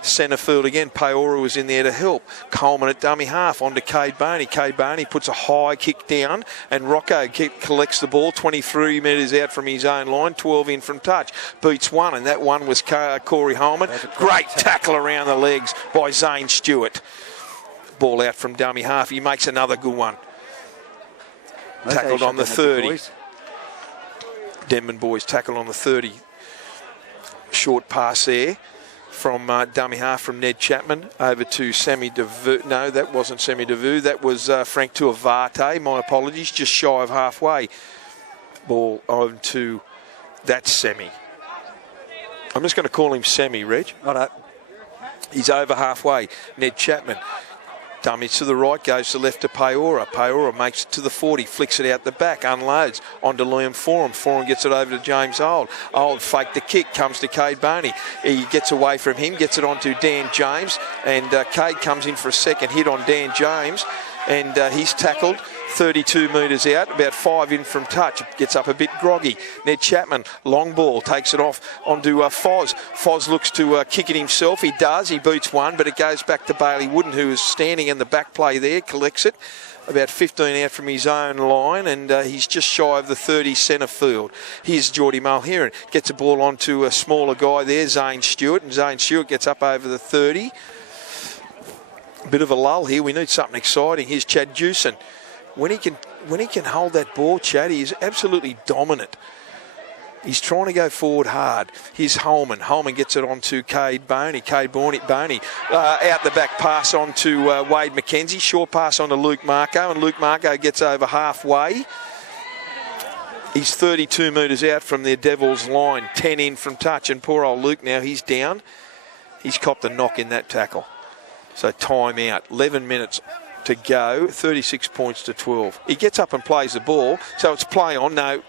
Centre field again. Paora was in there to help. Coleman at dummy half onto Cade Boney. Cade Boney puts a high kick down and Rocco collects the ball 23 metres out from his own line, 12 in from touch. Beats one and that one was Corey Holman. Great tackle around the legs by Zane Stewart. Ball out from dummy half. He makes another good one. Tackled on the 30. Denman boys tackled on the 30. Short pass there from dummy half from Ned Chapman over to Sammy Davu. No, that wasn't Sammy Davu. That was Frank Tuavate. My apologies. Just shy of halfway. Ball over to that Sammy. I'm just going to call him Sammy, Reg. Righto. He's over halfway. Ned Chapman. Dummies to the right, goes to left to Paora. Paora makes it to the 40, flicks it out the back, unloads onto Liam Foran. Foran gets it over to James Old. Old faked the kick, comes to Cade Boney. He gets away from him, gets it onto Dan James, and Cade comes in for a second hit on Dan James, and he's tackled 32 metres out, about 5 in from touch. Gets up a bit groggy. Ned Chapman, long ball, takes it off onto Foz. Foz looks to kick it himself. He does. He boots one, but it goes back to Bailey Wooden, who is standing in the back play there, collects it. About 15 out from his own line, and he's just shy of the 30 centre field. Here's Geordie Mulheron. Gets a ball onto a smaller guy there, Zane Stewart, and Zane Stewart gets up over the 30. Bit of a lull here. We need something exciting. Here's Chad Jewson. When he can hold that ball, Chad, he is absolutely dominant. He's trying to go forward hard. Here's Holman. Holman gets it onto Cade Boney. Cade Boney out the back pass onto Wade McKenzie. Short pass onto Luke Marco, and Luke Marco gets over halfway. He's 32 metres out from their Devils line, 10 in from touch, and poor old Luke now, he's down. He's copped a knock in that tackle. So time out. 11 minutes to go, 36 points to 12. He gets up and plays the ball, so it's play on. No,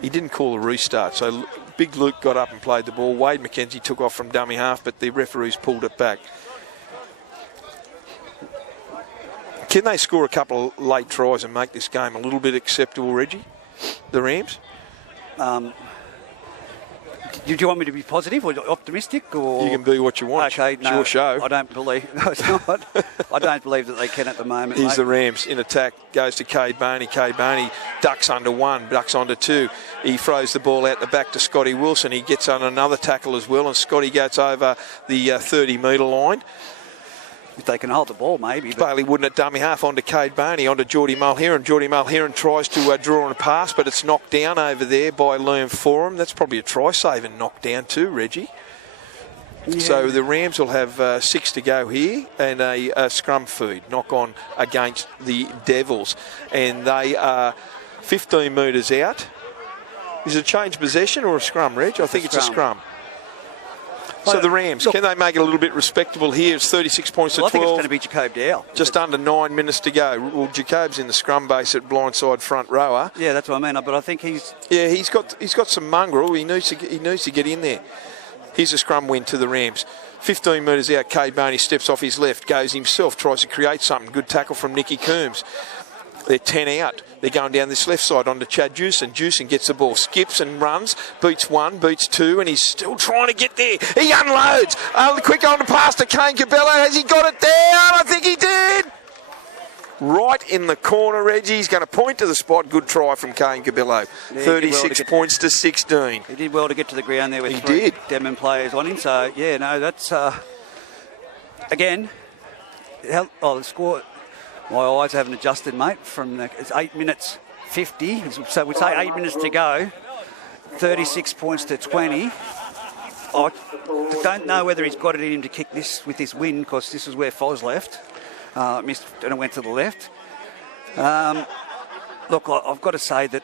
he didn't call a restart. So Big Luke got up and played the ball. Wade McKenzie took off from dummy half, but the referees pulled it back. Can they score a couple of late tries and make this game a little bit acceptable, Reggie? The Rams? Do you want me to be positive or optimistic? Or You can be what you want. Okay, It's no, your show. I don't believe. No, it's not. I don't believe that they can at the moment. Here's mate. the Rams in attack. Goes to Cade Boney. Cade Boney ducks under one, ducks onto two. He throws the ball out the back to Scotty Wilson. He gets on another tackle as well, and Scotty gets over the 30-metre line. If they can hold the ball, maybe. But Bailey Wooden at dummy half onto Cade Boney, onto Geordie Mulheron. Geordie Mulheron tries to draw on a pass, but it's knocked down over there by Liam Forum. That's probably a try-saving knockdown too, Reggie. Yeah. So the Rams will have 6 to go here and a scrum feed, knock on against the Devils. And they are 15 metres out. Is it a change possession or a scrum, Reg? I think it's a scrum. So the Rams, can they make it a little bit respectable here? It's 36 points to 12. I think it's going to be Jacob Dow. Just under 9 minutes to go. Well, Jacob's in the scrum base at blindside front rower. Yeah, that's what I mean. But I think he's... Yeah, he's got some mongrel. He needs to get in there. Here's a scrum win to the Rams. 15 metres out, Cade Boney steps off his left, goes himself, tries to create something. Good tackle from Nicky Coombs. They're 10 out. They're going down this left side onto Chad Jewson. Jewson gets the ball, skips and runs, beats one, beats two, and he's still trying to get there. He unloads. Quick on the pass to Kane Cabello. Has he got it down? I think he did. Right in the corner, Reggie. He's going to point to the spot. Good try from Kane Cabello. Yeah, 36 points to 16. He did well to get to the ground there with He three did. Denman players on him. So, yeah, no, that's... again, the score... My eyes haven't adjusted, mate. It's 8 minutes 50, so we'd say 8 minutes to go. 36 points to 20. I don't know whether he's got it in him to kick this with this win, because this is where Foz left. Missed and it went to the left. Look, I've got to say that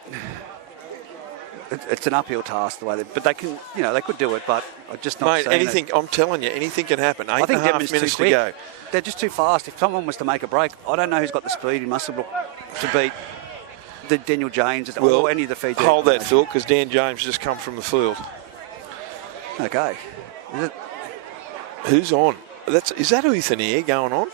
it's an uphill task the way but they can, they could do it, but I just not. Mate, anything. I'm telling you, anything can happen. I think 8.5 minutes to go. They're just too fast. If someone was to make a break, I don't know who's got the speed in Muswellbrook to beat the Daniel James or any of the Fiji. Hold that thought, because Dan James just come from the field. Okay. Who's on? Is that Ethan Eyre going on?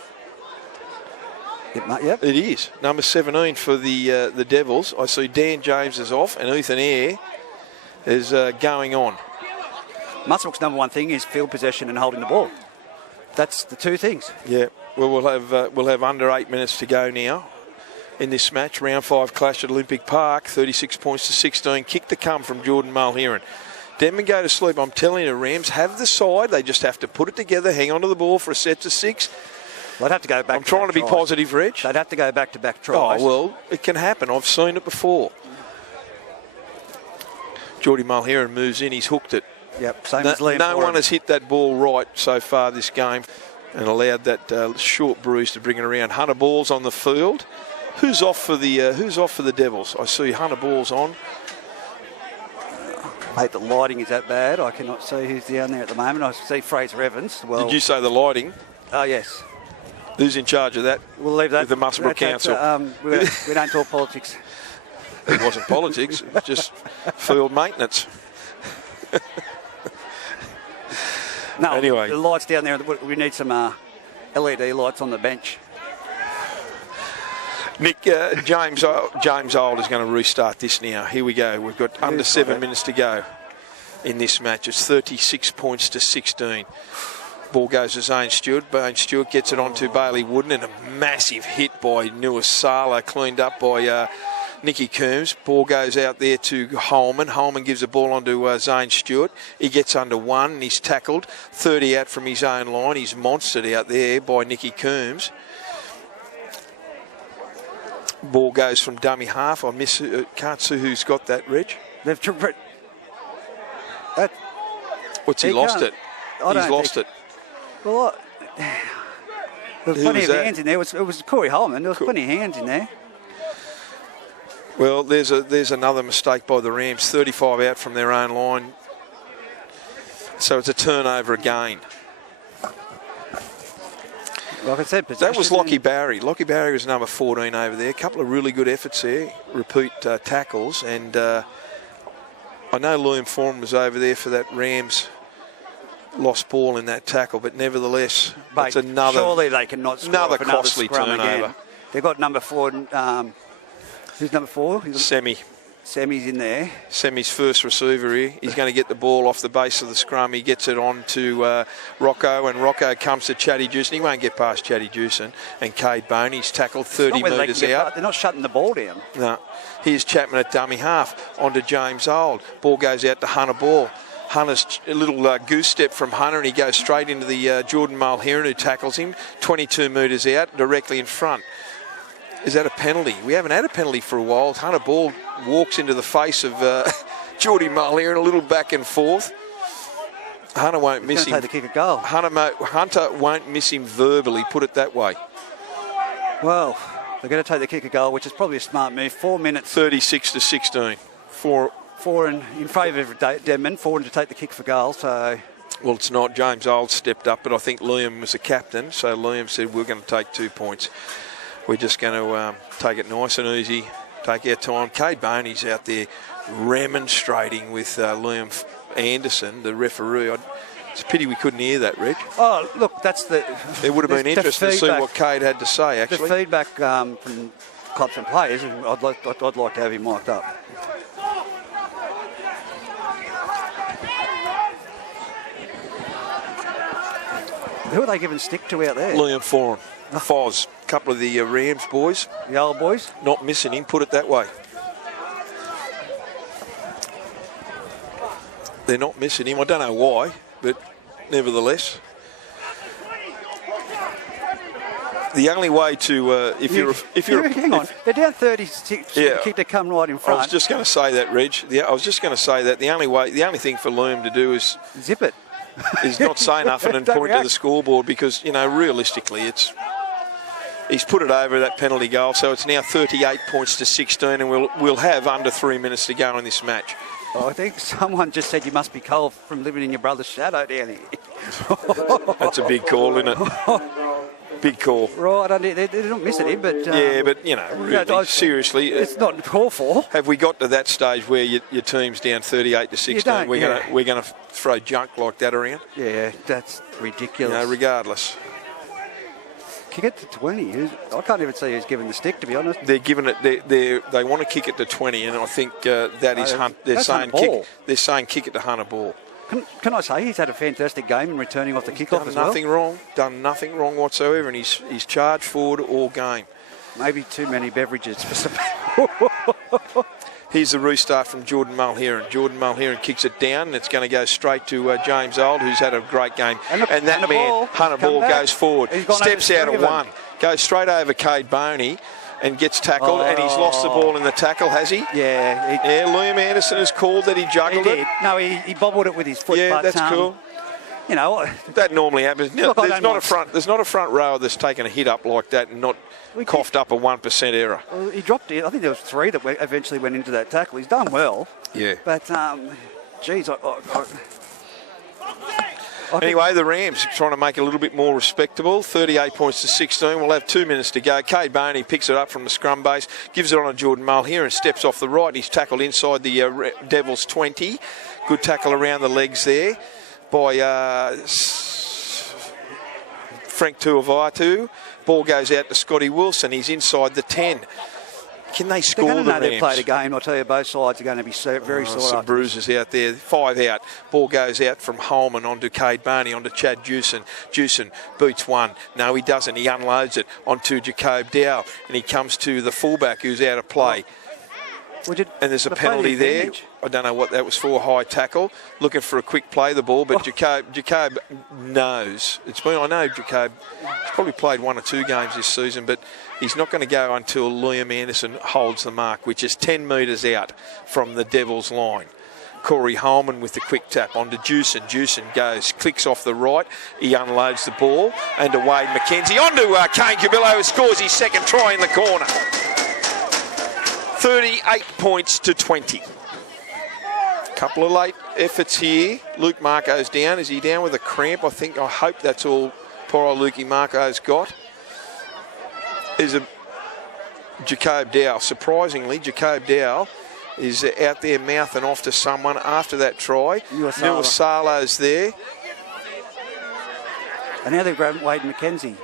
Yep. It is. Number 17 for the Devils. I see Dan James is off and Ethan Eyre is going on. Muswellbrook's number one thing is field possession and holding the ball. That's the two things. Yeah. Well, we'll have under 8 minutes to go now in this match. Round 5 clash at Olympic Park. 36 points to 16. Kick to come from Jordan Mulheron. Denman go to sleep. I'm telling you, Rams have the side. They just have to put it together, hang on to the ball for a set to 6. They'd have to go back. I'm trying to be positive, Reg. They'd have to go back-to-back tries. Oh, well, it can happen. I've seen it before. Geordie Mulheron moves in. He's hooked it. Yep, same as Liam. No one has hit that ball right so far this game and allowed that short bruise to bring it around. Hunter Ball's on the field. Who's off for the Devils? I see Hunter Ball's on. Mate, the lighting is that bad. I cannot see who's down there at the moment. I see Fraser Evans. Well, did you say the lighting? Oh, yes. Who's in charge of that? We'll leave that. With the Muswellbrook Council. We don't talk politics. It wasn't politics. It was just field maintenance. No, anyway. The lights down there, we need some LED lights on the bench. Nick, James Old is going to restart this now. Here we go. We've got under 7 minutes to go in this match. It's 36 points to 16. Ball goes to Zane Stewart. Zane Stewart gets it onto Bailey Wooden, and a massive hit by Nuasala, cleaned up by Nicky Coombs. Ball goes out there to Holman. Holman gives the ball onto Zane Stewart. He gets under one and he's tackled. 30 out from his own line. He's monstered out there by Nicky Coombs. Ball goes from dummy half. I can't see who's got that, Reg. What's he lost it? He's lost it. Well, there was plenty of hands in there. It was Corey Holman. There was plenty of hands in there. Well, there's another mistake by the Rams. 35 out from their own line. So it's a turnover again. Like I said, That was Lockie Barry. Lockie Barry was number 14 over there. A couple of really good efforts there, repeat tackles. And I know Liam Foran was over there for that Rams lost ball in that tackle, but nevertheless, it's another. Surely they cannot score another another costly scrum turnover. again. They've got number 4. Who's number 4? Semi's in there. Semi's first receiver here. He's going to get the ball off the base of the scrum. He gets it on to Rocco, and Rocco comes to Chatty Jewson. He won't get past Chatty Jewson. And Cade Boney's tackled 30 metres out. They're not shutting the ball down. No. Here's Chapman at dummy half. On to James Old. Ball goes out to Hunter Ball. Hunter's a little goose step from Hunter, and he goes straight into the Jordan Mulheron, who tackles him. 22 metres out, directly in front. Is that a penalty? We haven't had a penalty for a while. Hunter Ball walks into the face of Jordy Mulheron, a little back and forth. Hunter won't miss him. Take the kick of goal. Hunter won't miss him verbally, put it that way. Well, they're going to take the kick of goal, which is probably a smart move. 4 minutes. 36 to 16. Four in favour of Denman. 4 to take the kick for goal. So. Well, it's not. James Old stepped up, but I think Liam was the captain. So Liam said, we're going to take 2 points. We're just going to take it nice and easy, take our time. Cade Boney's out there remonstrating with Liam Anderson, the referee. It's a pity we couldn't hear that, Reg. Oh, look, that's the... It would have been interesting to see what Cade had to say, actually. The feedback from clubs and players, I'd like to have him mic'd up. Who are they giving stick to out there? Liam Foran. Foz, a couple of the Rams boys. The old boys? Not missing him, put it that way. They're not missing him. I don't know why, but nevertheless. The only way to, if you're hang on, they're down 36. Yeah. Kick to come right in front. I was just going to say that, Reg. I was just going to say that the only thing for Liam to do is zip it. Is not say nothing and point to the scoreboard, because realistically he's put it over that penalty goal, so it's now 38 points to 16, and we'll have under 3 minutes to go in this match. Oh, I think someone just said you must be cold from living in your brother's shadow down here. That's a big call, isn't it? Big call. Right, they're not missing him, but... yeah, but, really, seriously... It's not called for. Have we got to that stage where your team's down 38 to 16? We're going to throw junk like that around? Yeah, that's ridiculous. Regardless. Kick it to 20. I can't even see who's giving the stick, to be honest. They're giving it... They want to kick it to 20, and I think that is... They're saying kick it to Hunter Ball. Can I say he's had a fantastic game in returning off the kickoff as well? Done nothing wrong whatsoever, and he's charged forward all game. Maybe too many beverages for some. Here's the restart from Jordan Mulheron. Jordan Mulheron kicks it down, and it's going to go straight to James Old, who's had a great game. And that man, Hunter Ball, goes forward, steps out of one, goes straight over Cade Boney, and gets tackled, and he's lost the ball in the tackle, has he? Yeah. Liam Anderson has called that he juggled it. No, he bobbled it with his foot. Yeah, but, that's cool. That normally happens. Look, there's not a front rower that's taken a hit up like that and not coughed up a 1% error. Well, he dropped it. I think there was 3 that eventually went into that tackle. He's done well. Yeah. But, geez, Anyway, the Rams trying to make it a little bit more respectable. 38 points to 16. We'll have 2 minutes to go. Cade Boney picks it up from the scrum base, gives it on to Jordan Mulheron and steps off the right. He's tackled inside the Devils 20. Good tackle around the legs there by Frank Tuivatu. Ball goes out to Scotty Wilson. He's inside the 10. Can they score? They're going to know they've played a game. I'll tell you, both sides are going to be very sore. Some bruises out there. 5 out. Ball goes out from Holman onto Cade Boney, onto Chad Jewson. Jewson boots one. No, he doesn't. He unloads it onto Jacob Dow, and he comes to the fullback who's out of play. And there's a penalty there. I don't know what that was for. High tackle. Looking for a quick play the ball, but Jacob knows. I know Jacob. He's probably played 1 or 2 games this season, but he's not going to go until Liam Anderson holds the mark, which is 10 metres out from the Devils' line. Corey Holman with the quick tap onto Jewson. Jewson clicks off the right. He unloads the ball. And to Wade McKenzie. Onto Kane Cabillo, who scores his second try in the corner. 38 points to 20. Couple of late efforts here. Luke Marco's down. Is he down with a cramp? I hope that's all poor old Lukey Marco's got is a Jacob Dow. Surprisingly, Jacob Dow is out there mouthing off to someone after that try. Nuasalo's there. And now they're grabbing Wade McKenzie.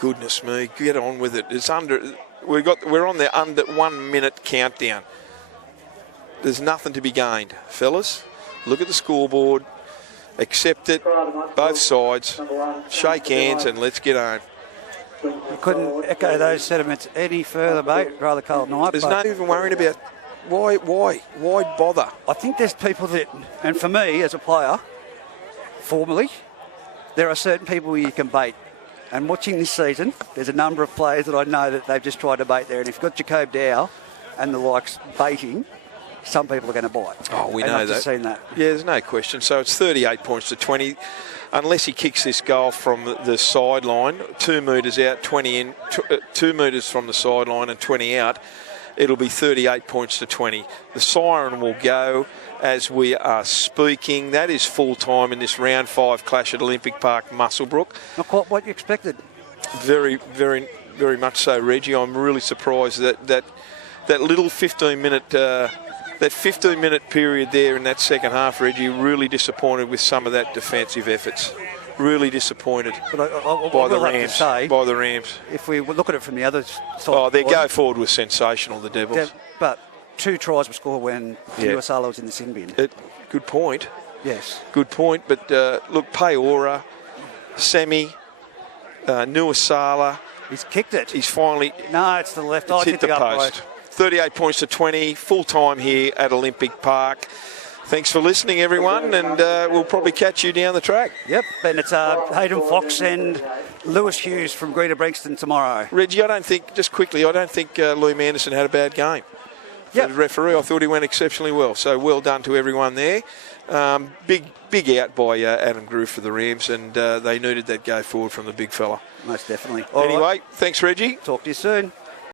Goodness me, get on with it. It's under. We're on the under 1 minute countdown. There's nothing to be gained, fellas. Look at the scoreboard. Accept it. Both sides. Shake hands and let's get home. We couldn't echo those sentiments any further, mate. Rather cold night. There's no even worrying about why bother. I think there's people that, and for me as a player, formally, there are certain people you can bait. And watching this season, there's a number of players that I know that they've just tried to bait there. And if you've got Jacob Dow and the likes baiting, some people are going to bite. Oh, we know I've that. just seen that. Yeah, there's no question. So it's 38 points to 20. Unless he kicks this goal from the sideline, 2 metres out, 20 in, 2 metres from the sideline and 20 out, it'll be 38 points to 20. The siren will go as we are speaking. That is full time in this round 5 clash at Olympic Park, Muswellbrook. Not quite what you expected. Very, very, very much so, Reggie. I'm really surprised that little 15-minute... that 15-minute period there in that second half, Reggie, really disappointed with some of that defensive efforts. Really disappointed by the Rams. If we look at it from the other side... Oh, their go forward was sensational, the Devils. But 2 tries were scored when Nuasalo was in the sin bin. Good point. Yes. Good point. But look, Peora, Semi, Nuasala. He's kicked it. He's finally... No, it's to the left. It's hit the post. 38 points to 20, full time here at Olympic Park. Thanks for listening, everyone, and we'll probably catch you down the track. Yep, and it's Hayden Fox and Lewis Hughes from Greta Brixton tomorrow. Reggie, I don't think Liam Anderson had a bad game. For the referee, I thought he went exceptionally well. So well done to everyone there. Big out by Adam Groove for the Rams, and they needed that go forward from the big fella. Most definitely. Anyway, thanks, Reggie. Talk to you soon.